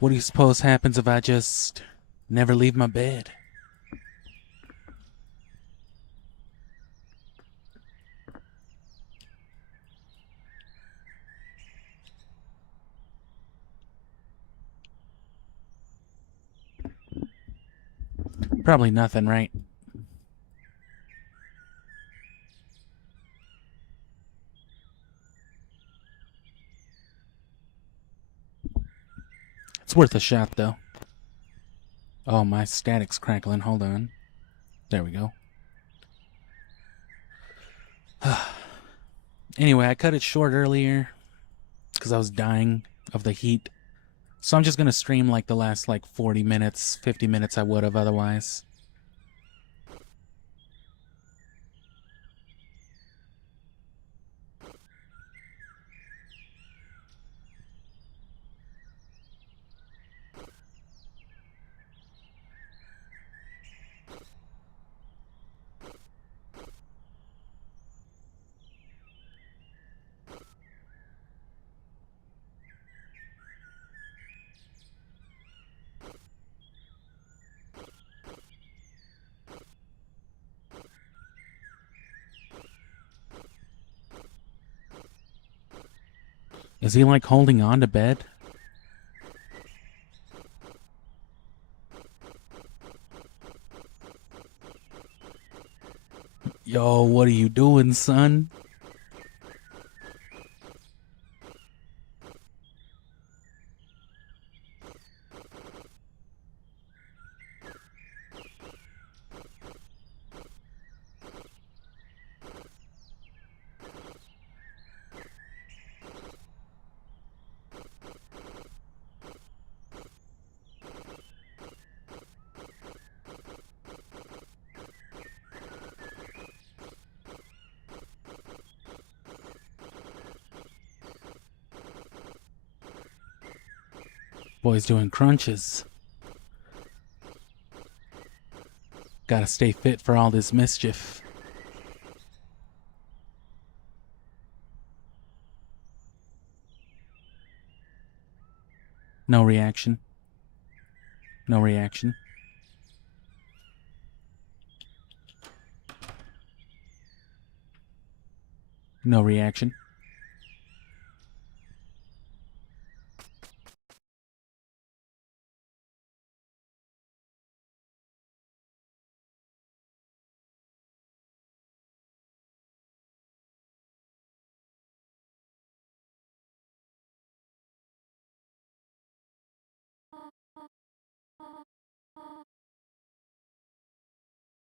What do you suppose happens if I just never leave my bed? Probably nothing, right? It's worth a shot, though. Oh, my static's crackling. Hold on. There we go. Anyway, I cut it short earlier because I was dying of the heat. So I'm just going to stream like the last 40 minutes, 50 minutes I would have otherwise. Is he like holding on to bed? Yo, what are you doing, son? Boy's doing crunches. Gotta stay fit for all this mischief. No reaction. No reaction. No reaction.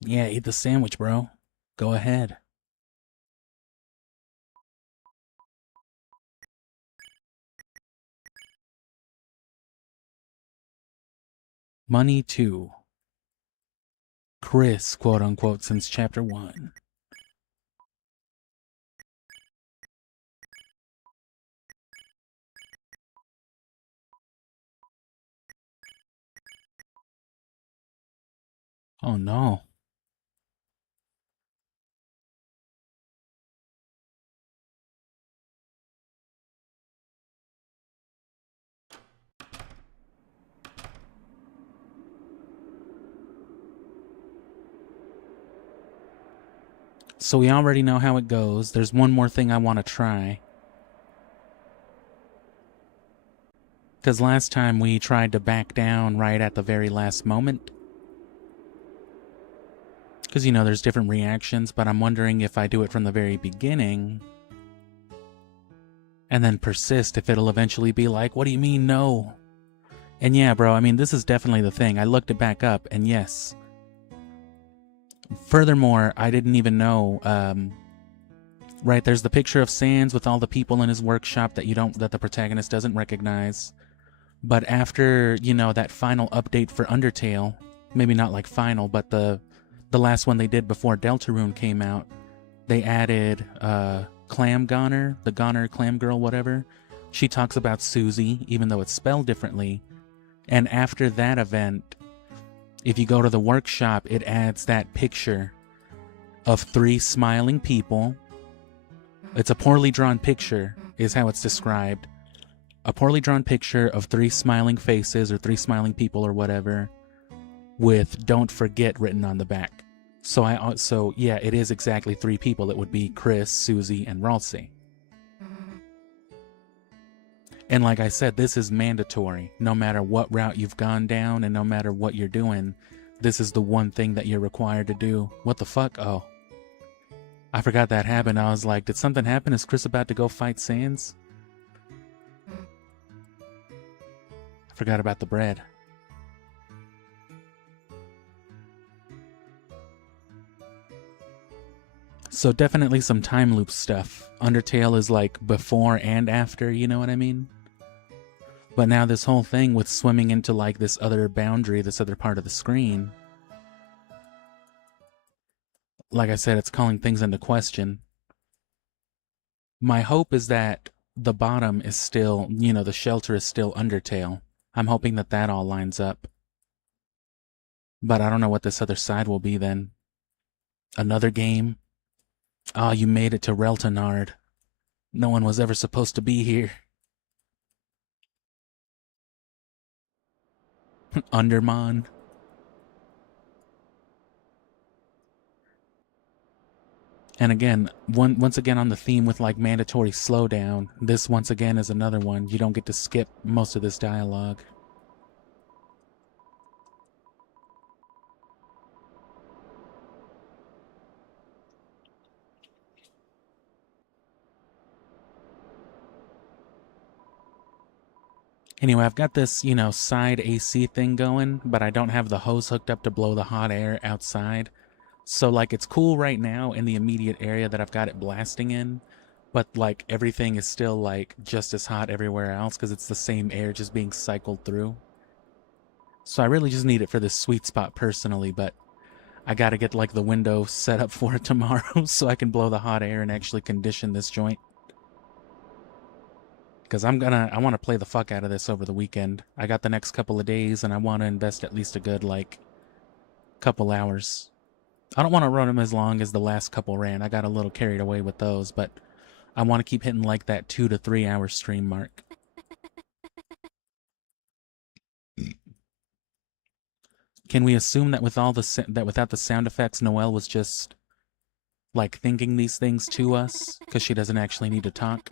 Yeah, eat the sandwich, bro. Go ahead. Money too. Chris, quote unquote, since chapter 1. Oh no. So we already know how it goes. There's one more thing I want to try. Because last time we tried to back down right at the very last moment. Because, you know, there's different reactions, but I'm wondering if I do it from the very beginning and then persist, if it'll eventually be like, what do you mean, no? And yeah, bro, I mean, this is definitely the thing. I looked it back up, and yes. Furthermore, I didn't even know, right, there's the picture of Sans with all the people in his workshop that the protagonist doesn't recognize. But after, you know, that final update for Undertale, maybe not like final, but the last one they did before Deltarune came out, they added Clam Goner, the Goner Clam Girl, whatever. She talks about Susie, even though it's spelled differently. And after that event, if you go to the workshop, it adds that picture of 3 smiling people. It's a poorly drawn picture, is how it's described, A poorly drawn picture of 3 smiling faces or 3 smiling people or whatever with "Don't forget" written on the back. So yeah, it is exactly 3 people. It would be Chris, Susie, and Ralsei. And like I said, this is mandatory. No matter what route you've gone down and no matter what you're doing, this is the one thing that you're required to do. What the fuck? Oh. I forgot that happened. I was like, did something happen? Is Chris about to go fight Sans? I forgot about the bread. So definitely some time loop stuff. Undertale is like before and after, you know what I mean? But now this whole thing with swimming into like this other boundary, this other part of the screen, like I said, it's calling things into question. My hope is that the bottom is still, you know, the shelter is still Undertale. I'm hoping that that all lines up. But I don't know what this other side will be then. Another game? Ah, oh, you made it to Reltanard. No one was ever supposed to be here. Undermon. And again, once again on the theme with like mandatory slowdown, this once again is another one. You don't get to skip most of this dialogue. Anyway, I've got this, you know, side AC thing going, but I don't have the hose hooked up to blow the hot air outside. So, like, it's cool right now in the immediate area that I've got it blasting in, but, like, everything is still, like, just as hot everywhere else because it's the same air just being cycled through. So I really just need it for this sweet spot personally, but I gotta get, like, the window set up for it tomorrow so I can blow the hot air and actually condition this joint. Because I want to play the fuck out of this over the weekend. I got the next couple of days, and I want to invest at least a good, like, couple hours. I don't want to run them as long as the last couple ran. I got a little carried away with those, but I want to keep hitting, like, that 2 to 3 hour stream mark. Can we assume that with all the without the sound effects, Noelle was just, like, thinking these things to us? Because she doesn't actually need to talk?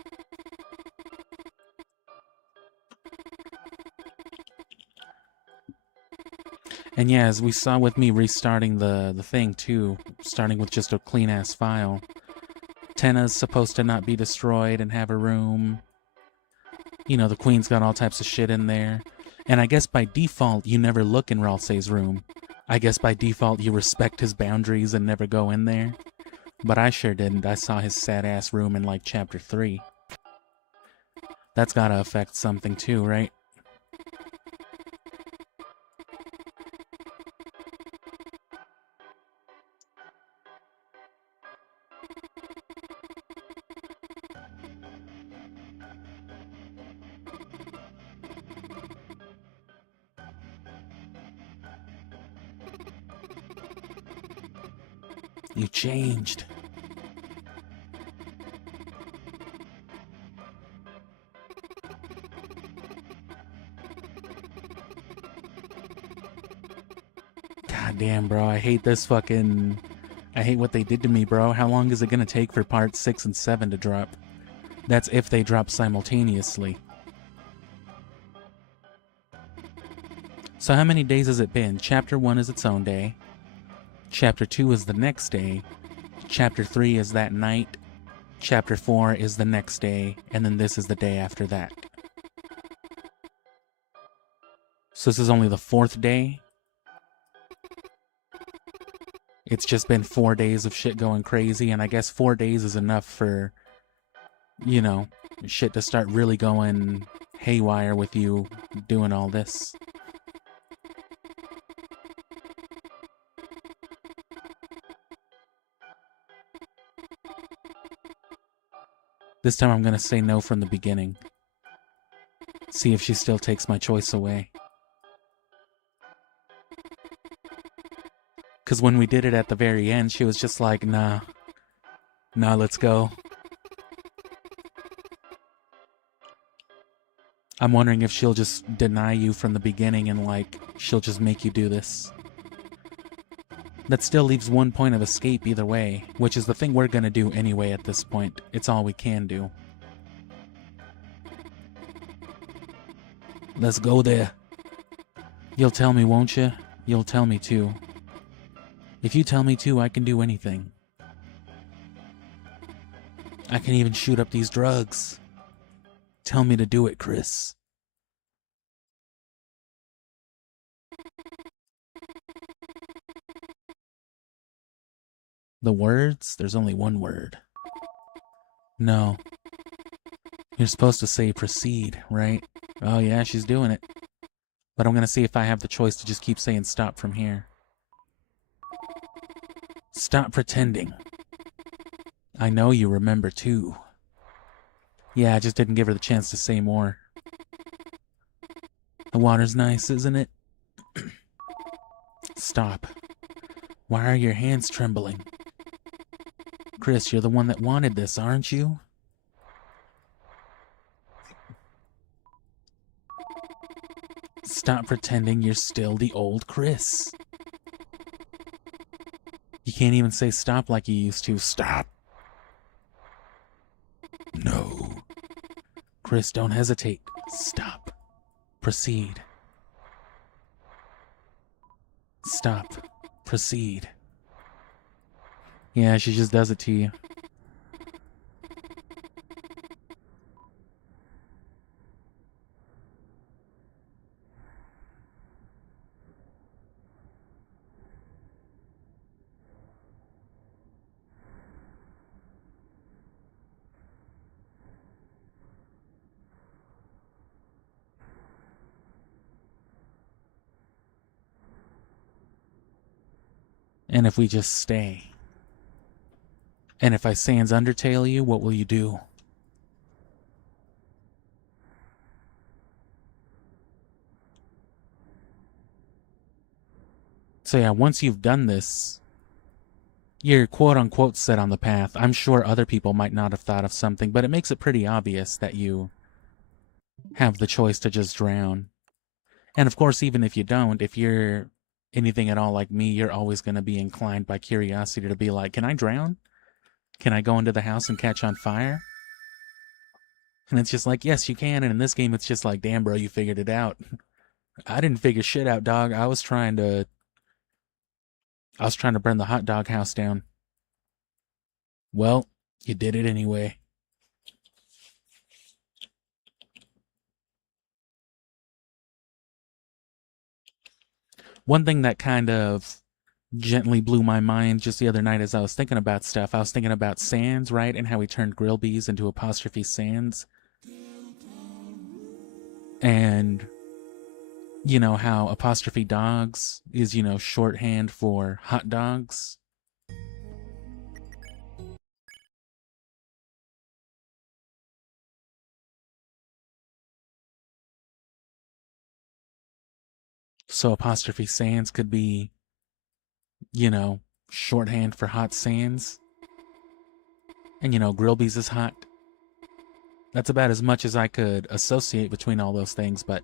And yeah, as we saw with me restarting the thing too, starting with just a clean-ass file, Tenna's supposed to not be destroyed and have a room. You know, the Queen's got all types of shit in there. And I guess by default, you never look in Ralsei's room. I guess by default, you respect his boundaries and never go in there. But I sure didn't. I saw his sad-ass room in, like, Chapter 3. That's gotta affect something too, right? You changed. God damn, bro. I hate this fucking... I hate what they did to me, bro. How long is it gonna take for parts 6 and 7 to drop? That's if they drop simultaneously. So how many days has it been? Chapter 1 is its own day. Chapter 2 is the next day. Chapter 3 is that night. Chapter 4 is the next day. And then this is the day after that. So this is only the 4th day. It's just been 4 days of shit going crazy. And I guess 4 days is enough for, you know, shit to start really going haywire with you doing all this. This time I'm gonna say no from the beginning. See if she still takes my choice away. Because when we did it at the very end, she was just like, nah. Nah, let's go. I'm wondering if she'll just deny you from the beginning and, like, she'll just make you do this. That still leaves one point of escape either way, which is the thing we're gonna do anyway at this point. It's all we can do. Let's go there. You'll tell me, won't you? You'll tell me too. If you tell me to, I can do anything. I can even shoot up these drugs. Tell me to do it, Chris. The words? There's only one word. No. You're supposed to say proceed, right? Oh yeah, she's doing it. But I'm gonna see if I have the choice to just keep saying stop from here. Stop pretending. I know you remember too. Yeah, I just didn't give her the chance to say more. The water's nice, isn't it? Stop. Why are your hands trembling? Chris, you're the one that wanted this, aren't you? Stop pretending you're still the old Chris. You can't even say stop like you used to. Stop. No. Chris, don't hesitate. Stop. Proceed. Stop. Proceed. Yeah, she just does it to you. And if we just stay? And if I sans undertale you, what will you do? So yeah, once you've done this, you're quote-unquote set on the path. I'm sure other people might not have thought of something, but it makes it pretty obvious that you have the choice to just drown. And of course, even if you don't, if you're anything at all like me, you're always going to be inclined by curiosity to be like, can I drown? Can I go into the house and catch on fire? And it's just like, yes, you can. And in this game, it's just like, damn, bro, you figured it out. I didn't figure shit out, dog. I was trying to burn the hot dog house down. Well, you did it anyway. One thing that kind of gently blew my mind just the other night as I was thinking about stuff, I was thinking about Sans, right? And how he turned Grillby's into apostrophe Sans. And, you know, how apostrophe dogs is, you know, shorthand for hot dogs. So apostrophe Sans could be, you know, shorthand for hot Sans. And, you know, Grillby's is hot. That's about as much as I could associate between all those things, but,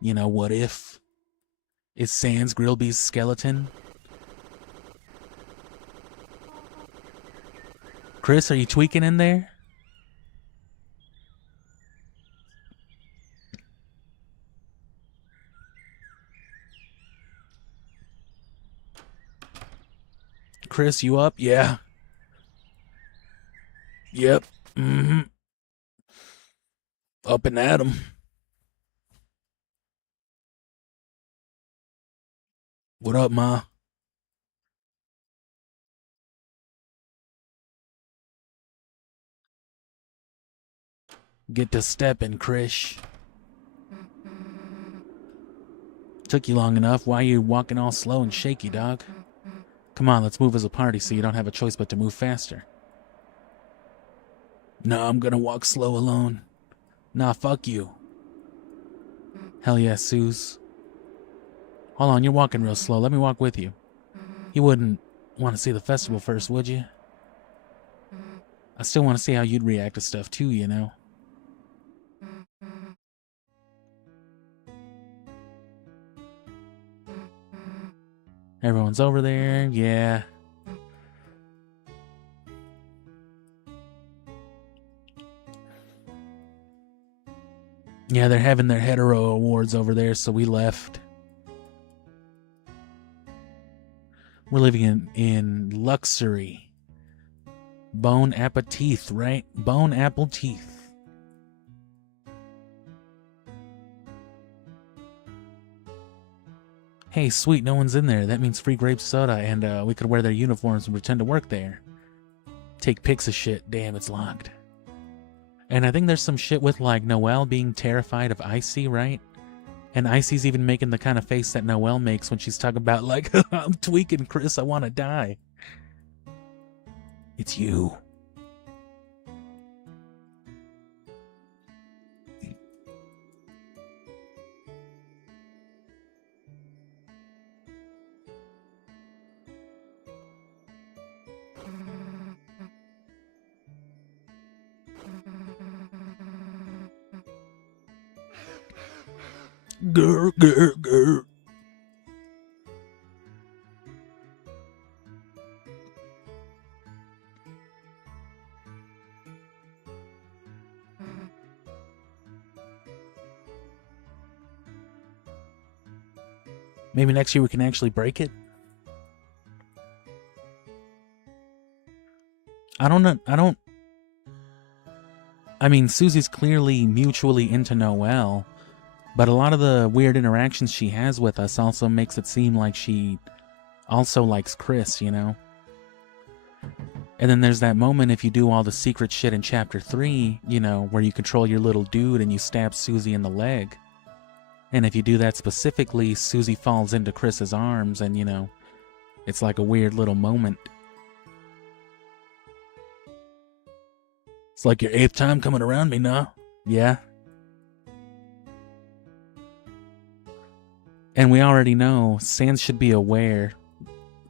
you know, what if? Is Sans Grillby's skeleton? Chris, are you tweaking in there? Chris, you up? Yeah. Yep. Mm-hmm. Up and at 'em. What up, Ma? Get to stepping, Krish. Took you long enough. Why are you walking all slow and shaky, dog? Come on, let's move as a party so you don't have a choice but to move faster. No, I'm gonna walk slow alone. Nah, fuck you. Hell yeah, Suze. Hold on, you're walking real slow. Let me walk with you. You wouldn't want to see the festival first, would you? I still want to see how you'd react to stuff too, you know? Everyone's over there. Yeah. Yeah, they're having their hetero awards over there, so we left. We're living in luxury. Bone apple teeth, right? Bone apple teeth. Hey, sweet, no one's in there. That means free grape soda, and we could wear their uniforms and pretend to work there. Take pics of shit. Damn, it's locked. And I think there's some shit with, like, Noelle being terrified of Icy, right? And Icy's even making the kind of face that Noelle makes when she's talking about, like, I'm tweaking, Chris, I want to die. It's you. Grr, grr, grr. Maybe next year we can actually break it? I don't know. I mean, Susie's clearly mutually into Noelle, but a lot of the weird interactions she has with us also makes it seem like she also likes Chris, you know? And then there's that moment if you do all the secret shit in Chapter 3, you know, where you control your little dude and you stab Susie in the leg. And if you do that specifically, Susie falls into Chris's arms and, you know, it's like a weird little moment. It's like your 8th time coming around me now. Yeah. And we already know Sans should be aware.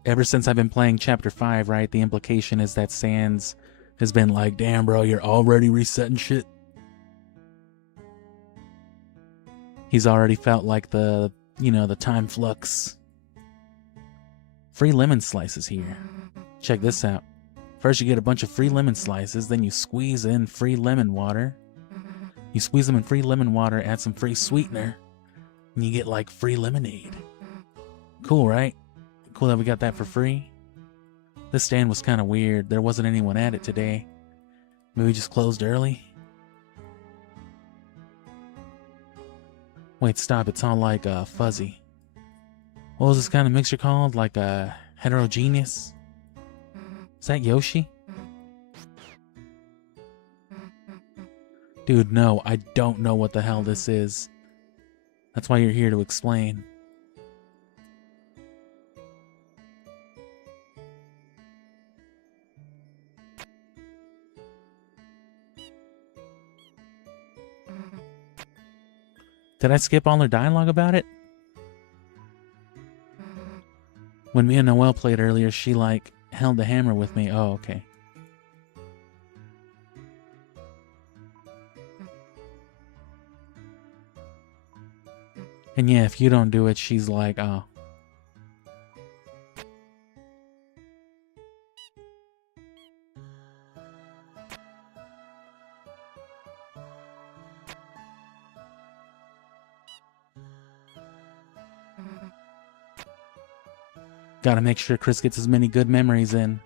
Ever since I've been playing Chapter 5, right, the implication is that Sans has been like, damn, bro, you're already resetting shit. He's already felt like the, you know, the time flux. Free lemon slices here. Check this out. First you get a bunch of free lemon slices, then you squeeze in free lemon water. You squeeze them in free lemon water, add some free sweetener, and you get like free lemonade. Cool, right? Cool that we got that for free. This stand was kind of weird. There wasn't anyone at it today. Maybe we just closed early. Wait, stop. It's all like fuzzy. What was this kind of mixture called? Like a heterogeneous? Is that Yoshi? Dude, no, I don't know what the hell this is. That's why you're here to explain. Did I skip all her dialogue about it? When me and Noelle played earlier, she like held the hammer with me. Oh, okay. And yeah, if you don't do it, she's like, oh. Gotta make sure Chris gets as many good memories in,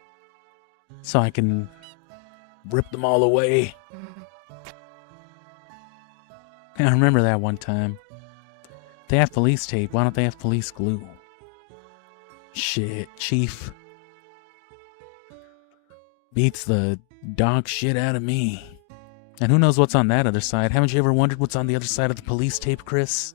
so I can rip them all away. I remember that one time. They have police tape. Why don't they have police glue? Shit, Chief. Beats the dog shit out of me. And who knows what's on that other side? Haven't you ever wondered what's on the other side of the police tape, Chris?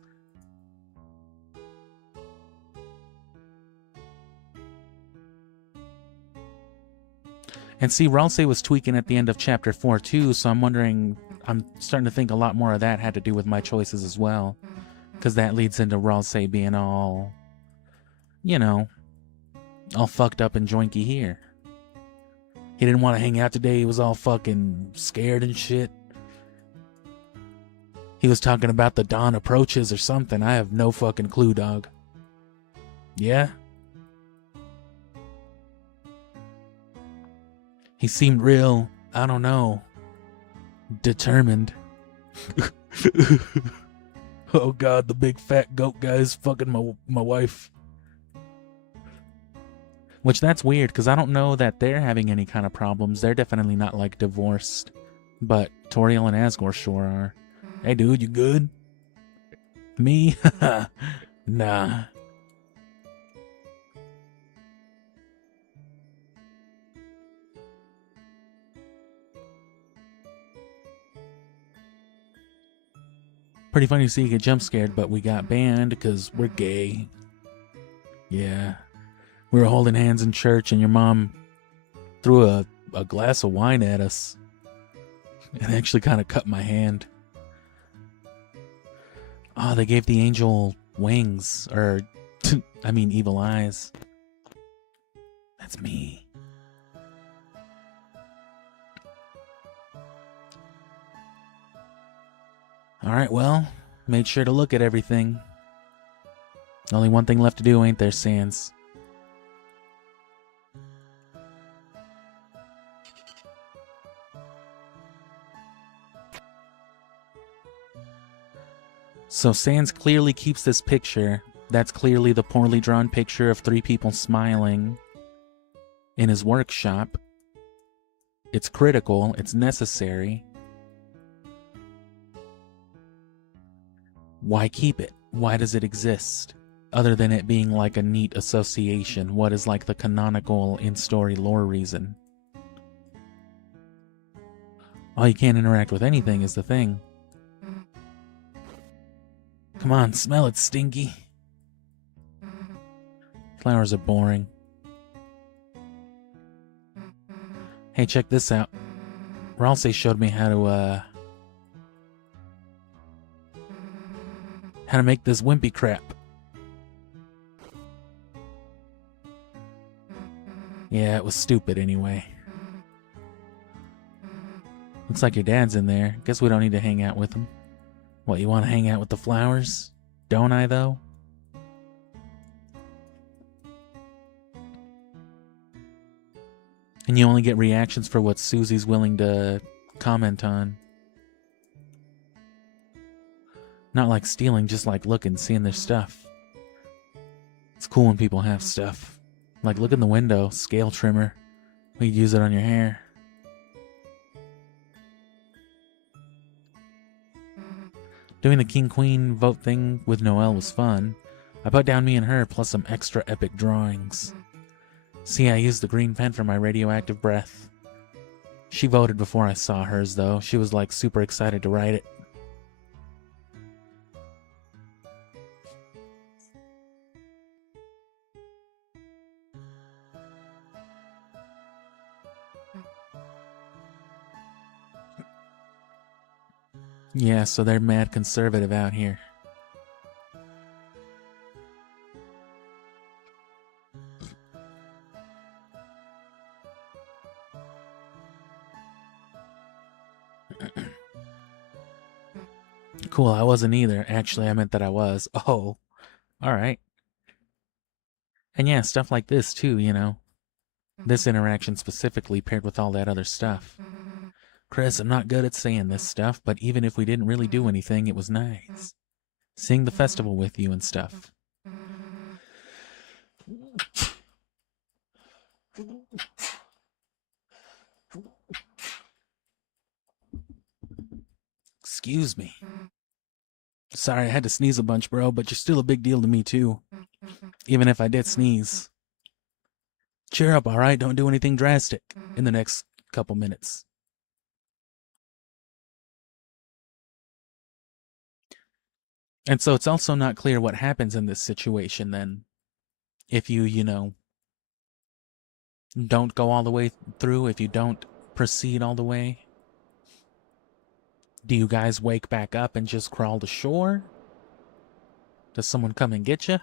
And see, Ralsei was tweaking at the end of Chapter 4 too, so I'm wondering, I'm starting to think a lot more of that had to do with my choices as well. Because that leads into Ralsei being all, you know, all fucked up and joinky here. He didn't want to hang out today, he was all fucking scared and shit. He was talking about the dawn approaches or something, I have no fucking clue, dog. Yeah? He seemed real, I don't know, determined. Oh God, the big fat goat guy's fucking my wife. Which that's weird, because I don't know that they're having any kind of problems. They're definitely not, like, divorced. But Toriel and Asgore sure are. Hey, dude, you good? Me? Nah. Pretty funny to see you get jump scared, but we got banned because we're gay. Yeah. We were holding hands in church and your mom threw a glass of wine at us. It actually kind of cut my hand. Oh, they gave the angel wings. Or, I mean, evil eyes. That's me. Alright, well, made sure to look at everything. Only one thing left to do, ain't there, Sans? So Sans clearly keeps this picture. That's clearly the poorly drawn picture of 3 people smiling in his workshop. It's critical. It's necessary. Why keep it? Why does it exist? Other than it being like a neat association, what is like the canonical in-story lore reason? Oh, you can't interact with anything is the thing. Come on, smell it, Stinky. Flowers are boring. Hey, check this out. Ralsei showed me how to make this wimpy crap. Yeah, it was stupid anyway. Looks like your dad's in there. Guess we don't need to hang out with him. What, you want to hang out with the flowers? Don't I, though? And you only get reactions for what Susie's willing to comment on. Not like stealing, just like looking, seeing their stuff. It's cool when people have stuff. Like, look in the window, scale trimmer. We could use it on your hair. Doing the king-queen vote thing with Noelle was fun. I put down me and her, plus some extra epic drawings. See, I used the green pen for my radioactive breath. She voted before I saw hers, though. She was, like, super excited to write it. Yeah, so they're mad conservative out here. Cool, I wasn't either. Actually, I meant that I was. Oh, alright. And yeah, stuff like this too, you know. This interaction specifically paired with all that other stuff. Chris, I'm not good at saying this stuff, but even if we didn't really do anything, it was nice. Seeing the festival with you and stuff. Excuse me. Sorry, I had to sneeze a bunch, bro, but you're still a big deal to me, too. Even if I did sneeze. Cheer up, alright? Don't do anything drastic in the next couple minutes. And so it's also not clear what happens in this situation, then. If you, you know, don't go all the way through, if you don't proceed all the way. Do you guys wake back up and just crawl to shore? Does someone come and get you?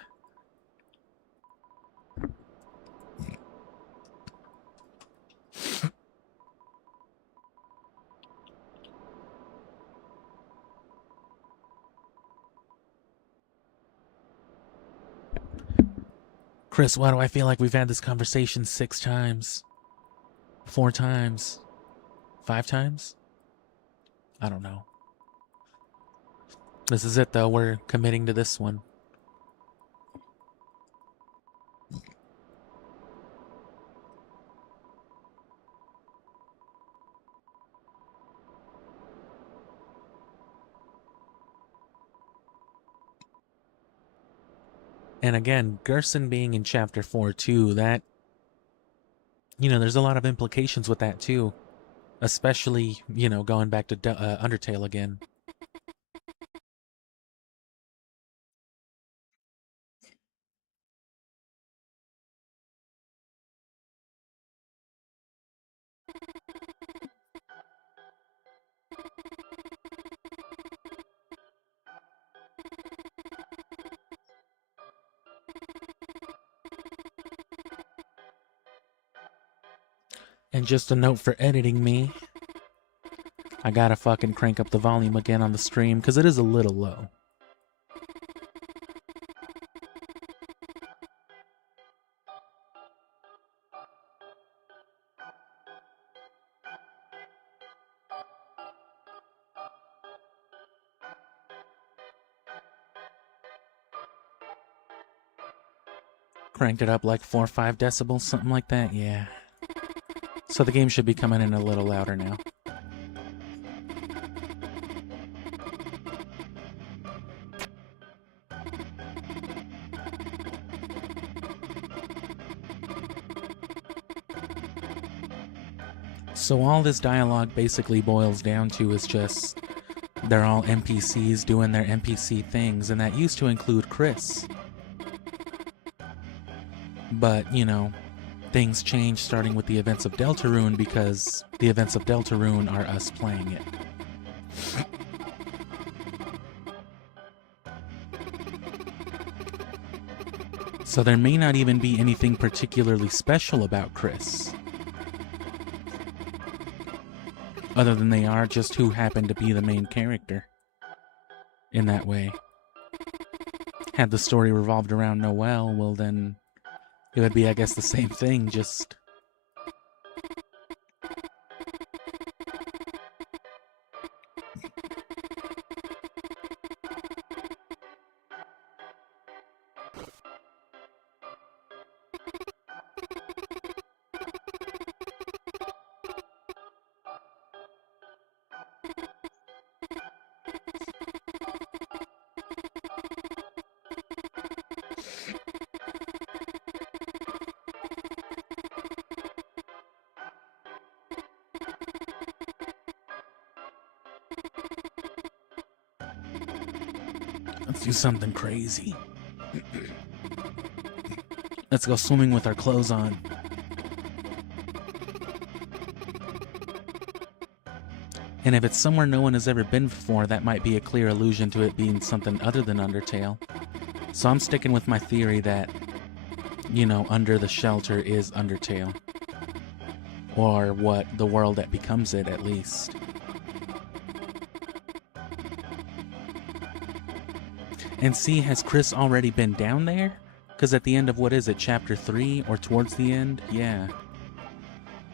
Chris, why do I feel like we've had this conversation 6 times? 4 times. 5 times? I don't know. This is it, though. We're committing to this one. And again, Gerson being in Chapter 4, too, that... You know, there's a lot of implications with that, too. Especially, you know, going back to Undertale again. And just a note for editing me. I gotta fucking crank up the volume again on the stream, because it is a little low. Cranked it up like 4 or 5 decibels, something like that, yeah. So the game should be coming in a little louder now. So all this dialogue basically boils down to is just they're all NPCs doing their NPC things, and that used to include Chris. But, you know, things change starting with the events of Deltarune, because the events of Deltarune are us playing it. So there may not even be anything particularly special about Chris, other than they are just who happened to be the main character in that way. Had the story revolved around Noelle, well then it would be, I guess, the same thing, just... Let's do something crazy. Let's go swimming with our clothes on. And if it's somewhere no one has ever been before, that might be a clear allusion to it being something other than Undertale. So I'm sticking with my theory that, you know, under the shelter is Undertale. Or what, the world that becomes it, at least. And see, has Chris already been down there? Because at the end of, what is it, Chapter 3? Or towards the end? Yeah.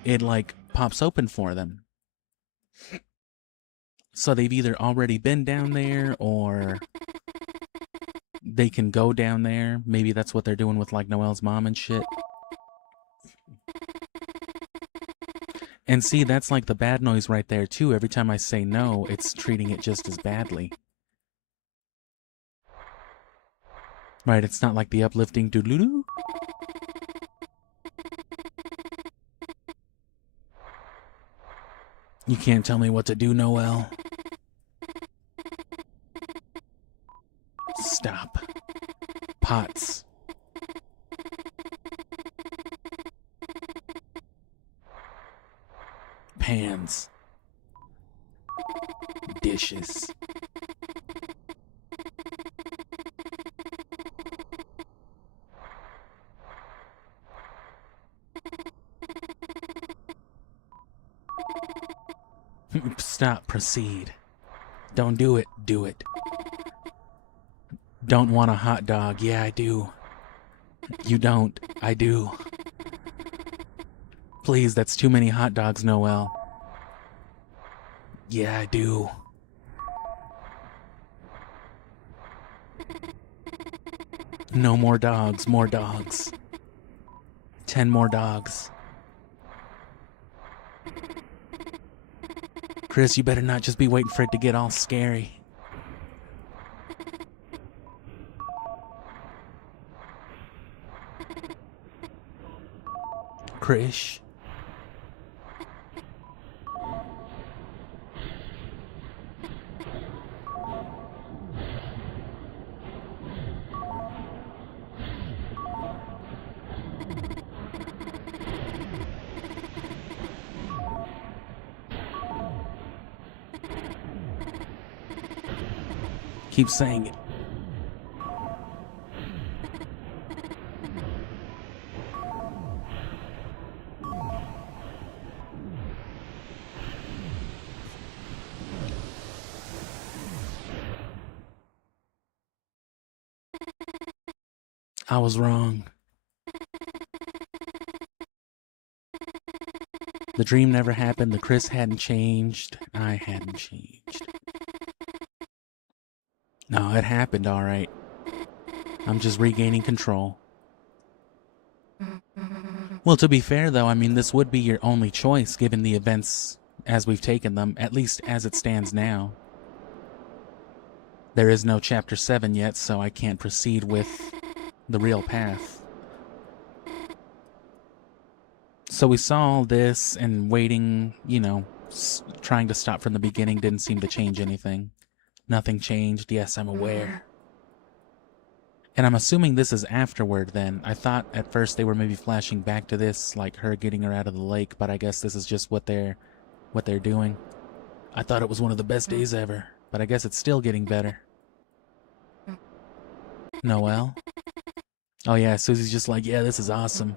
It, like, pops open for them. So they've either already been down there, or they can go down there. Maybe that's what they're doing with, like, Noelle's mom and shit. And see, that's like the bad noise right there, too. Every time I say no, it's treating it just as badly. Right, it's not like the uplifting doodle-doo. You can't tell me what to do, Noelle. Stop. Pots. Pans. Dishes. Stop, proceed. Don't do it, do it. Don't want a hot dog. Yeah, I do. You don't. I do. Please, that's too many hot dogs, Noelle. Yeah, I do. No more dogs, more dogs. 10 more dogs. Chris, you better not just be waiting for it to get all scary. Chris. Keep saying it. I was wrong. The dream never happened. The Chris hadn't changed. I hadn't changed. No, it happened, all right. I'm just regaining control. Well, to be fair, though, I mean, this would be your only choice given the events as we've taken them, at least as it stands now. There is no Chapter 7 yet, so I can't proceed with the real path. So we saw all this, and waiting, you know, trying to stop from the beginning didn't seem to change anything. Nothing changed. Yes, I'm aware. And I'm assuming this is afterward then. I thought at first they were maybe flashing back to this, like her getting her out of the lake, but I guess this is just what they're doing. I thought it was one of the best days ever, but I guess it's still getting better. Noelle? Oh yeah, Susie's just like, yeah, this is awesome.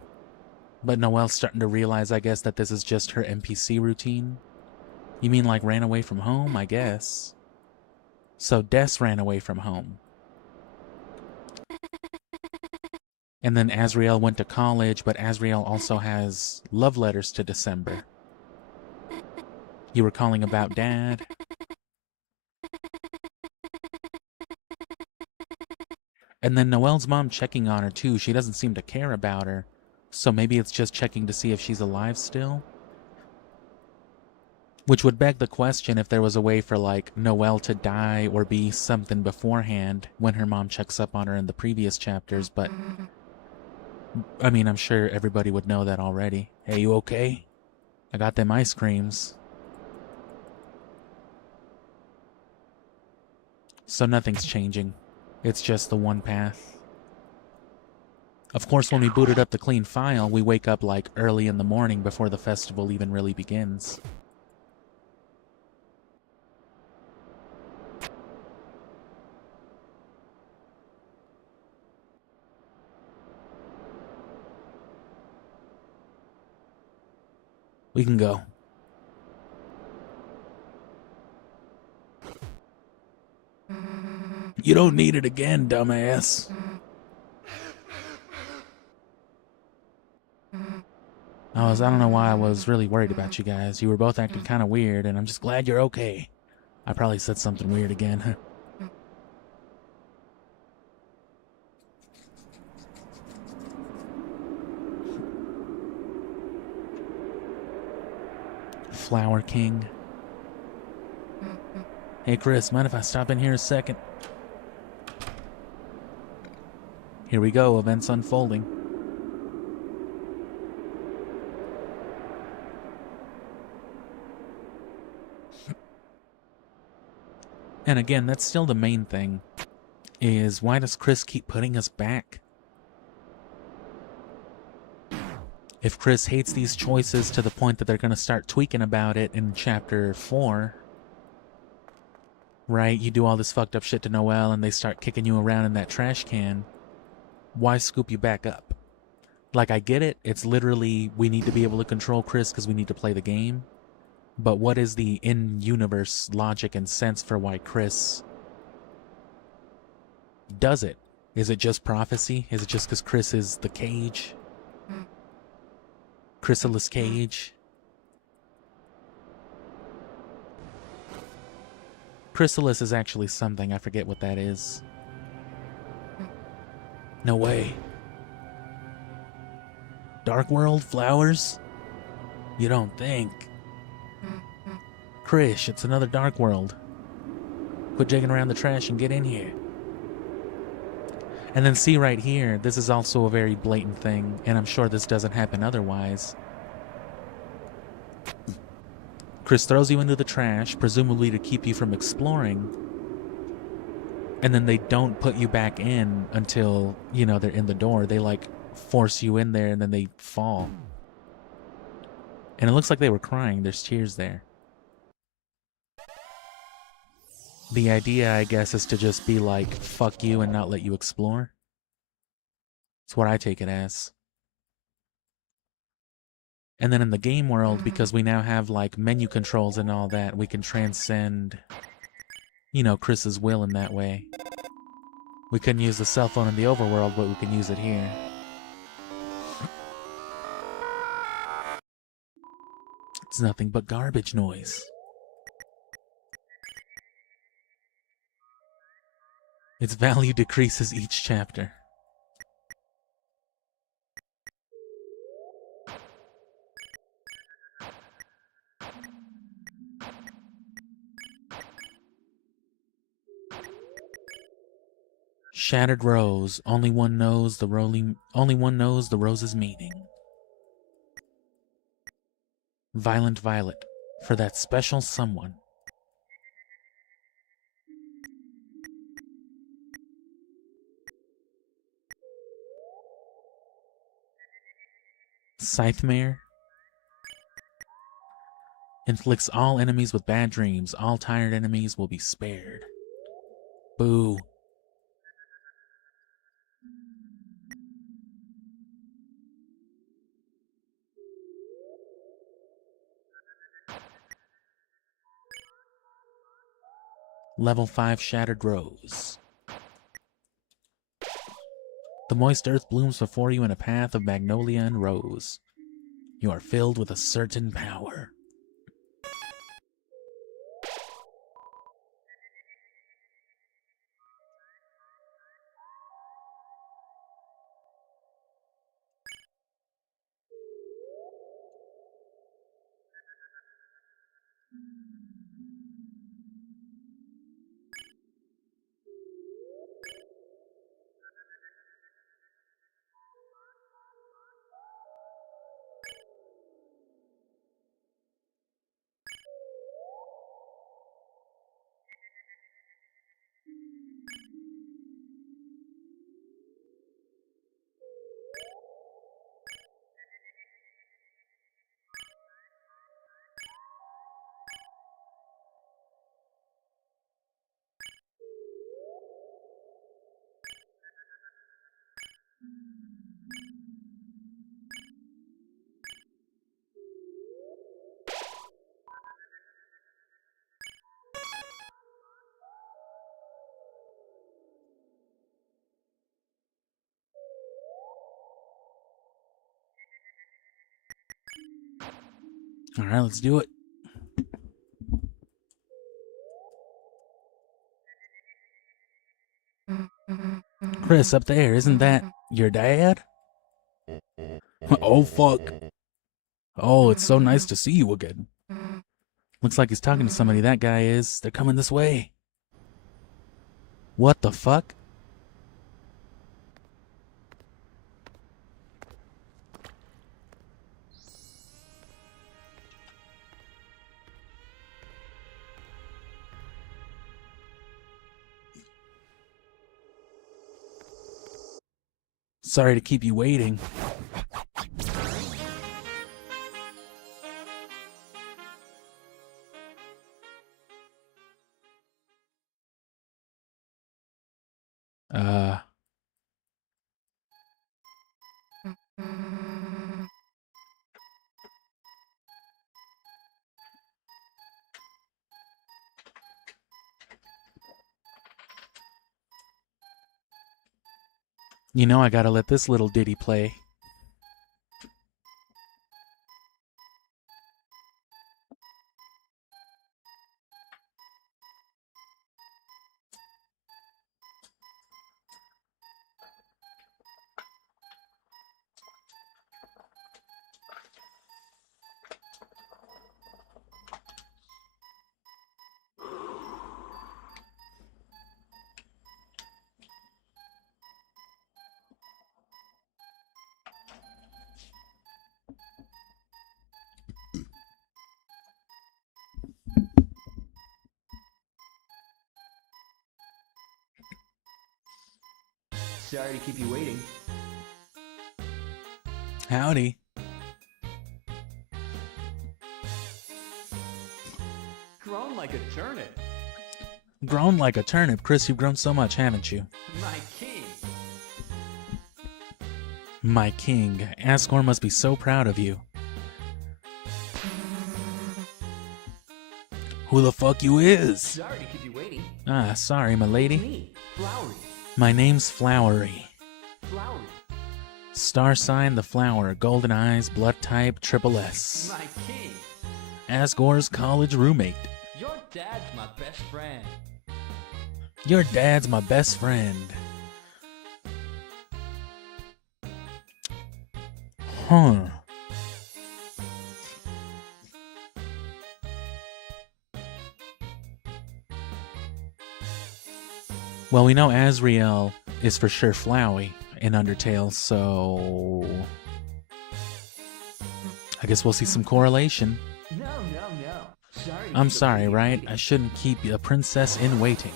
But Noelle's starting to realize, I guess, that this is just her NPC routine. You mean like ran away from home, I guess. So Des ran away from home. And then Azrael went to college, but Azrael also has love letters to December. You were calling about Dad? And then Noelle's mom checking on her too. She doesn't seem to care about her. So maybe it's just checking to see if she's alive still? Which would beg the question if there was a way for, like, Noelle to die or be something beforehand when her mom checks up on her in the previous chapters, but I mean, I'm sure everybody would know that already. Hey, you okay? I got them ice creams. So nothing's changing. It's just the one path. Of course, when we booted up the clean file, we wake up like early in the morning before the festival even really begins. We can go. You don't need it again, dumbass. I don't know why I was really worried about you guys. You were both acting kind of weird, and I'm just glad you're okay. I probably said something weird again. Flower King. Hey Chris, mind if I stop in here a second? Here we go, events unfolding. And again, that's still the main thing, is why does Chris keep putting us back? If Chris hates these choices to the point that they're going to start tweaking about it in chapter 4, right? You do all this fucked up shit to Noelle and they start kicking you around in that trash can. Why scoop you back up? Like, I get it. It's literally, we need to be able to control Chris because we need to play the game. But what is the in-universe logic and sense for why Chris does it? Is it just prophecy? Is it just because Chris is the cage? Chrysalis cage. Chrysalis is actually something. I forget what that is. No way. Dark world? Flowers? You don't think. Krish, it's another dark world. Quit digging around the trash and get in here. And then see right here, this is also a very blatant thing, and I'm sure this doesn't happen otherwise. Chris throws you into the trash, presumably to keep you from exploring, and then they don't put you back in until, you know, they're in the door. They, like, force you in there, and then they fall. And it looks like they were crying. There's tears there. The idea, I guess, is to just be like, fuck you and not let you explore. That's what I take it as. And then in the game world, because we now have, like, menu controls and all that, we can transcend, you know, Chris's will in that way. We couldn't use the cell phone in the overworld, but we can use it here. It's nothing but garbage noise. Its value decreases each chapter. Shattered rose. Only one knows the rose's meaning. Violent violet. For that special someone. Scythemare. Inflicts all enemies with bad dreams. All tired enemies will be spared. Boo. Level 5 Shattered Rose. The moist earth blooms before you in a path of magnolia and rose. You are filled with a certain power. Alright, let's do it. Chris, up there, isn't that your dad? Oh, fuck. Oh, it's so nice to see you again. Looks like he's talking to somebody. That guy is. They're coming this way. What the fuck? Sorry to keep you waiting. You know I gotta let this little ditty play. Sorry to keep you waiting. Howdy. Grown like a turnip. Grown like a turnip. Chris, you've grown so much, haven't you? My king. My king. Asgore must be so proud of you. Who the fuck you is? Sorry to keep you waiting. Ah, sorry, my lady. Me, Flowery. My name's Flowery. Flowery. Star sign the flower, golden eyes, blood type, triple S. My king. Asgore's college roommate. Your dad's my best friend. Your dad's my best friend. Huh. Well, we know Asriel is for sure Flowey in Undertale, so I guess we'll see some correlation. No. Sorry. I'm sorry, right? I shouldn't keep a princess in waiting.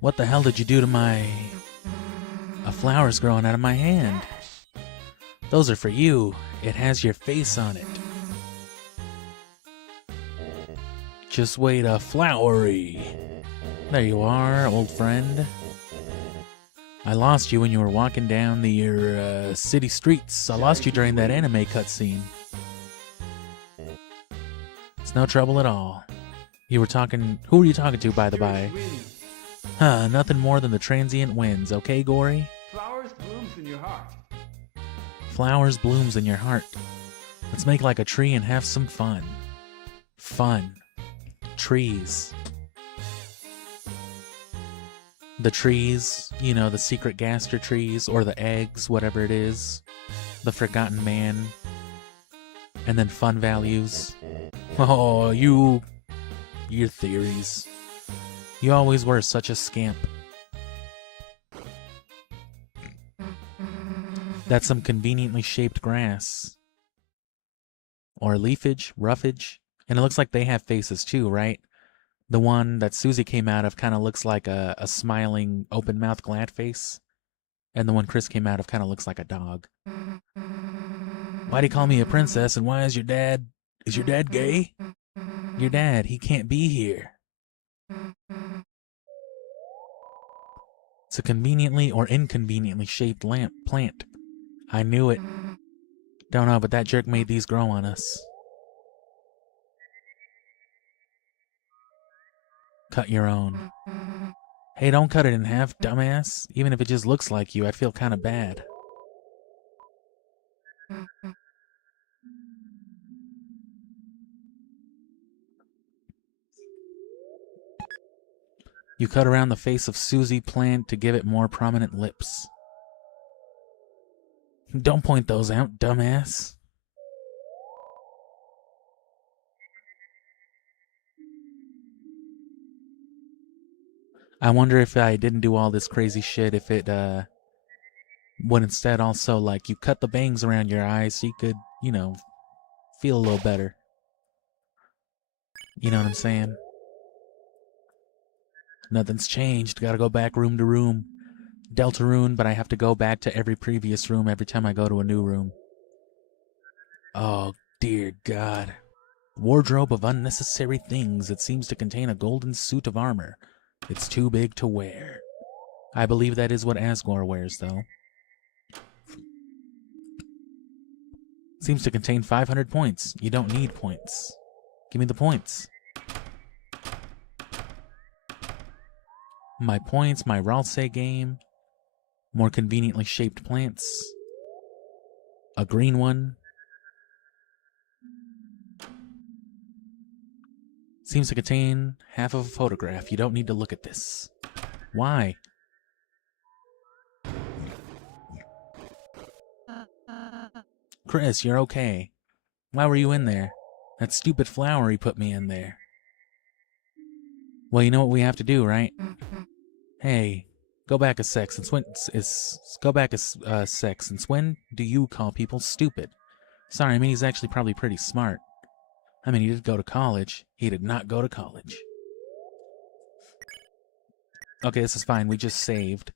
What the hell did you do to my... A flower's growing out of my hand. Those are for you. It has your face on it. Just wait, a Flowery. There you are, old friend. I lost you when you were walking down the city streets. I lost you during that anime cutscene. It's no trouble at all. You were talking... Who were you talking to, by the by? Huh, nothing more than the transient winds, okay, Gory? Flowers blooms in your heart. Flowers blooms in your heart. Let's make like a tree and have some fun. Fun. Trees. The trees, you know, the secret gaster trees, or the eggs, whatever it is. The forgotten man. And then fun values. Oh, your theories. You always were such a scamp. That's some conveniently shaped grass. Or leafage, roughage. And it looks like they have faces too, right? The one that Susie came out of kind of looks like a smiling, open-mouthed, glad face. And the one Chris came out of kind of looks like a dog. Why'd he call me a princess, and why is your dad... Is your dad gay? Your dad, he can't be here. It's a conveniently or inconveniently shaped plant. I knew it. Don't know, but that jerk made these grow on us. Cut your own. Hey, don't cut it in half, dumbass. Even if it just looks like you, I'd feel kind of bad. You cut around the face of Susie plant to give it more prominent lips. Don't point those out, dumbass. I wonder if I didn't do all this crazy shit, if it would instead also, like, you cut the bangs around your eyes so you could, you know, feel a little better. You know what I'm saying? Nothing's changed. Gotta go back room to room. Deltarune, but I have to go back to every previous room every time I go to a new room. Oh, dear God. Wardrobe of unnecessary things. It seems to contain a golden suit of armor. It's too big to wear. I believe that is what Asgore wears, though. Seems to contain 500 points. You don't need points. Give me the points. My points, my Ralsei game. More conveniently shaped plants. A green one. Seems to contain half of a photograph. You don't need to look at this. Why? Chris, you're okay. Why were you in there? That stupid Flowery put me in there. Well, you know what we have to do, right? Hey, go back a sec. Since when Since when do you call people stupid? Sorry, I mean he's actually probably pretty smart. I mean he did go to college. He did not go to college. Okay, this is fine. We just saved.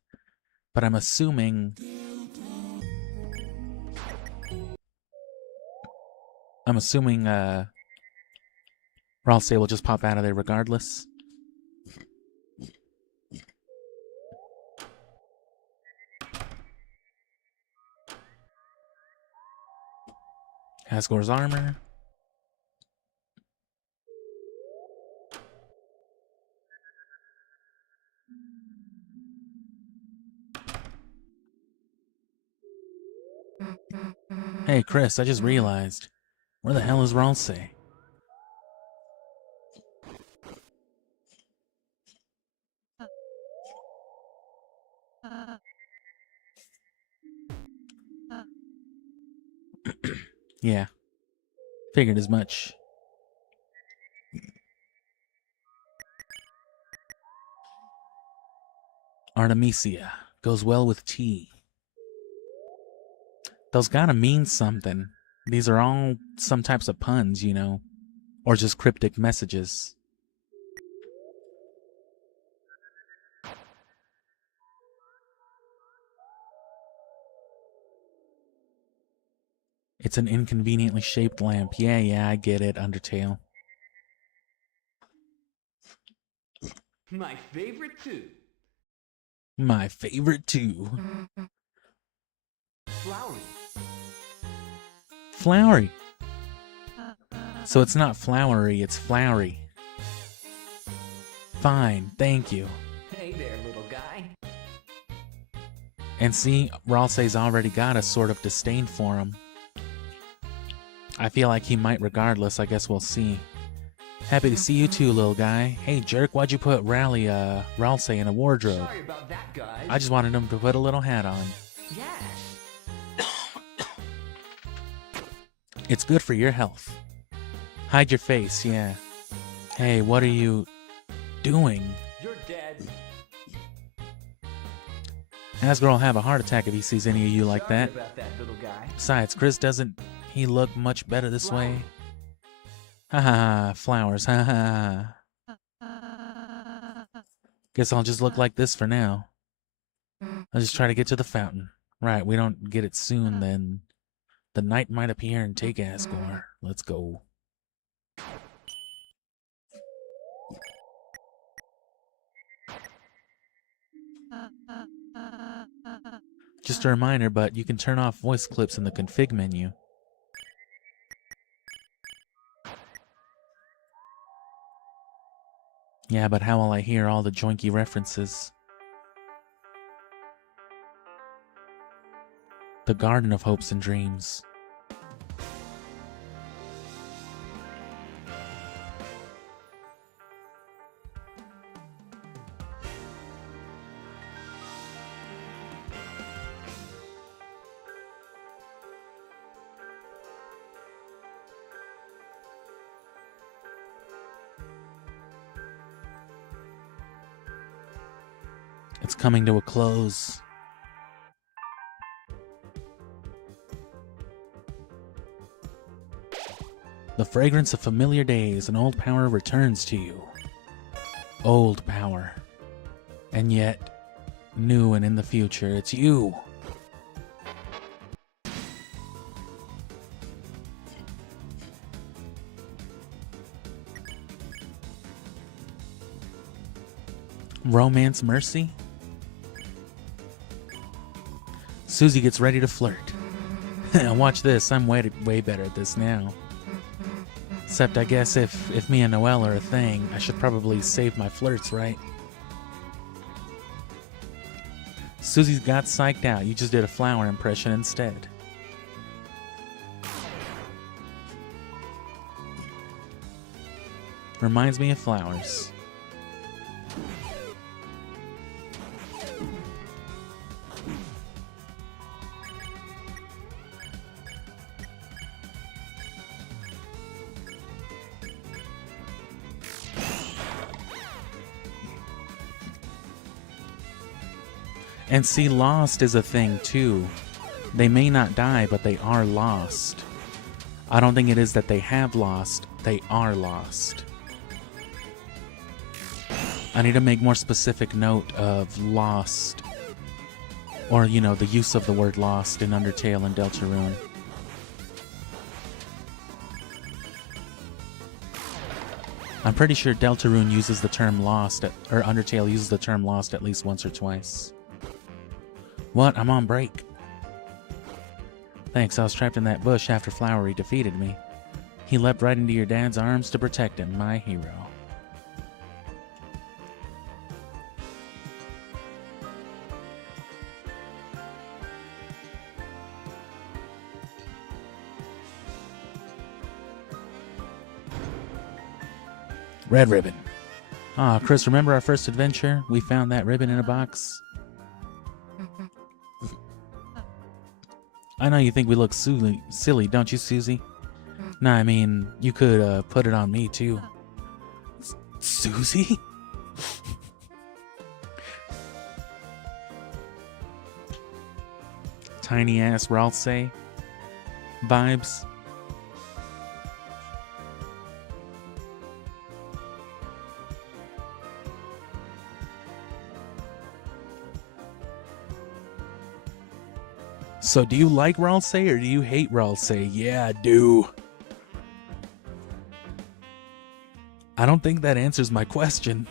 But I'm assuming... Ralsei will just pop out of there regardless. Asgore's armor. Hey, Chris, I just realized. Where the hell is Ralsei? Yeah. Figured as much. Artemisia. Goes well with tea. Those gotta mean something. These are all some types of puns, you know. Or just cryptic messages. It's an inconveniently shaped lamp. Yeah, I get it, Undertale. My favorite too. My favorite too. Flowery. Flowery. So it's not flowery, it's flowery. Fine, thank you. Hey there, little guy. And see, Ralsei's already got a sort of disdain for him. I feel like he might regardless. I guess we'll see. Happy to see you too, little guy. Hey, jerk, why'd you put Ralsei in a wardrobe? Sorry about that, guys. I just wanted him to put a little hat on. Yes. It's good for your health. Hide your face, yeah. Hey, what are you doing? You're dead. Asgore will have a heart attack if he sees any of you like Sorry that. about that, little guy. Besides, Chris doesn't he look much better this way? Ha ha ha, flowers, ha ha ha. Guess I'll just look like this for now. I'll just try to get to the fountain. Right, we don't get it soon, then the knight might appear and take Asgore. Let's go. Just a reminder, but you can turn off voice clips in the config menu. Yeah, but how will I hear all the joinky references? The Garden of Hopes and Dreams. It's coming to a close. The fragrance of familiar days, an old power returns to you. Old power. And yet, new and in the future, it's you. Romance mercy? Susie gets ready to flirt. Watch this, I'm way better at this now. Except I guess if me and Noelle are a thing, I should probably save my flirts, right? Susie's got psyched out. You just did a flower impression instead. Reminds me of flowers. And see, lost is a thing too. They may not die, but they are lost. I don't think it is that they have lost, they are lost. I need to make more specific note of lost. Or, you know, the use of the word lost in Undertale and Deltarune. I'm pretty sure Deltarune uses the term lost, or Undertale uses the term lost at least once or twice. What? I'm on break. Thanks, I was trapped in that bush after Flowery defeated me. He leapt right into your dad's arms to protect him, my hero. Red ribbon. Ah, Chris, remember our first adventure? We found that ribbon in a box. I know you think we look silly, don't you, Susie? Nah, I mean, you could put it on me, too. Susie? Tiny-ass Ralsei vibes. So do you like Ralsei or do you hate Ralsei? Yeah, I do. I don't think that answers my question.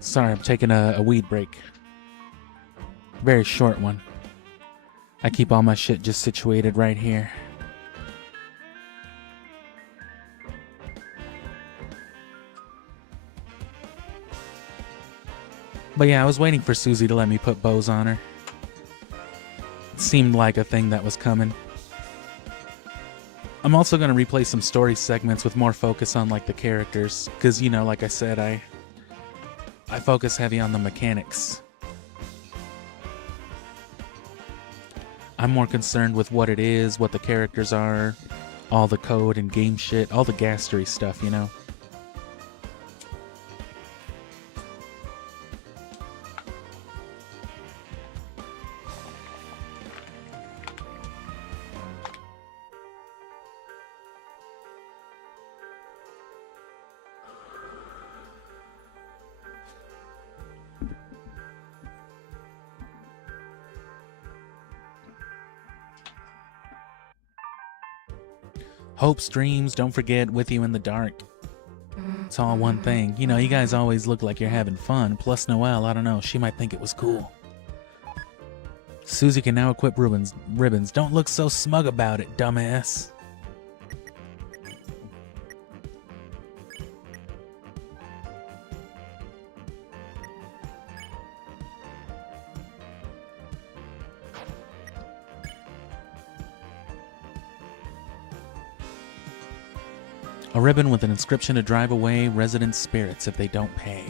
Sorry, I'm taking a weed break. Very short one. I keep all my shit just situated right here. But yeah, I was waiting for Susie to let me put bows on her. It seemed like a thing that was coming. I'm also going to replay some story segments with more focus on like the characters. Because, you know, like I said, I focus heavy on the mechanics. I'm more concerned with what it is, what the characters are, all the code and game shit, all the gastery stuff, you know? Hopes, dreams, don't forget, with you in the dark. It's all one thing. You know, you guys always look like you're having fun. Plus Noelle, I don't know, she might think it was cool. Susie can now equip ribbons. Don't look so smug about it, dumbass. A ribbon with an inscription to drive away resident spirits if they don't pay.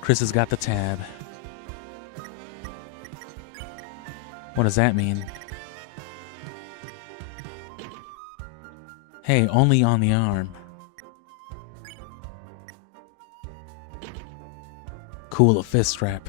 Chris has got the tab. What does that mean? Hey, only on the arm. Cool, a fist strap.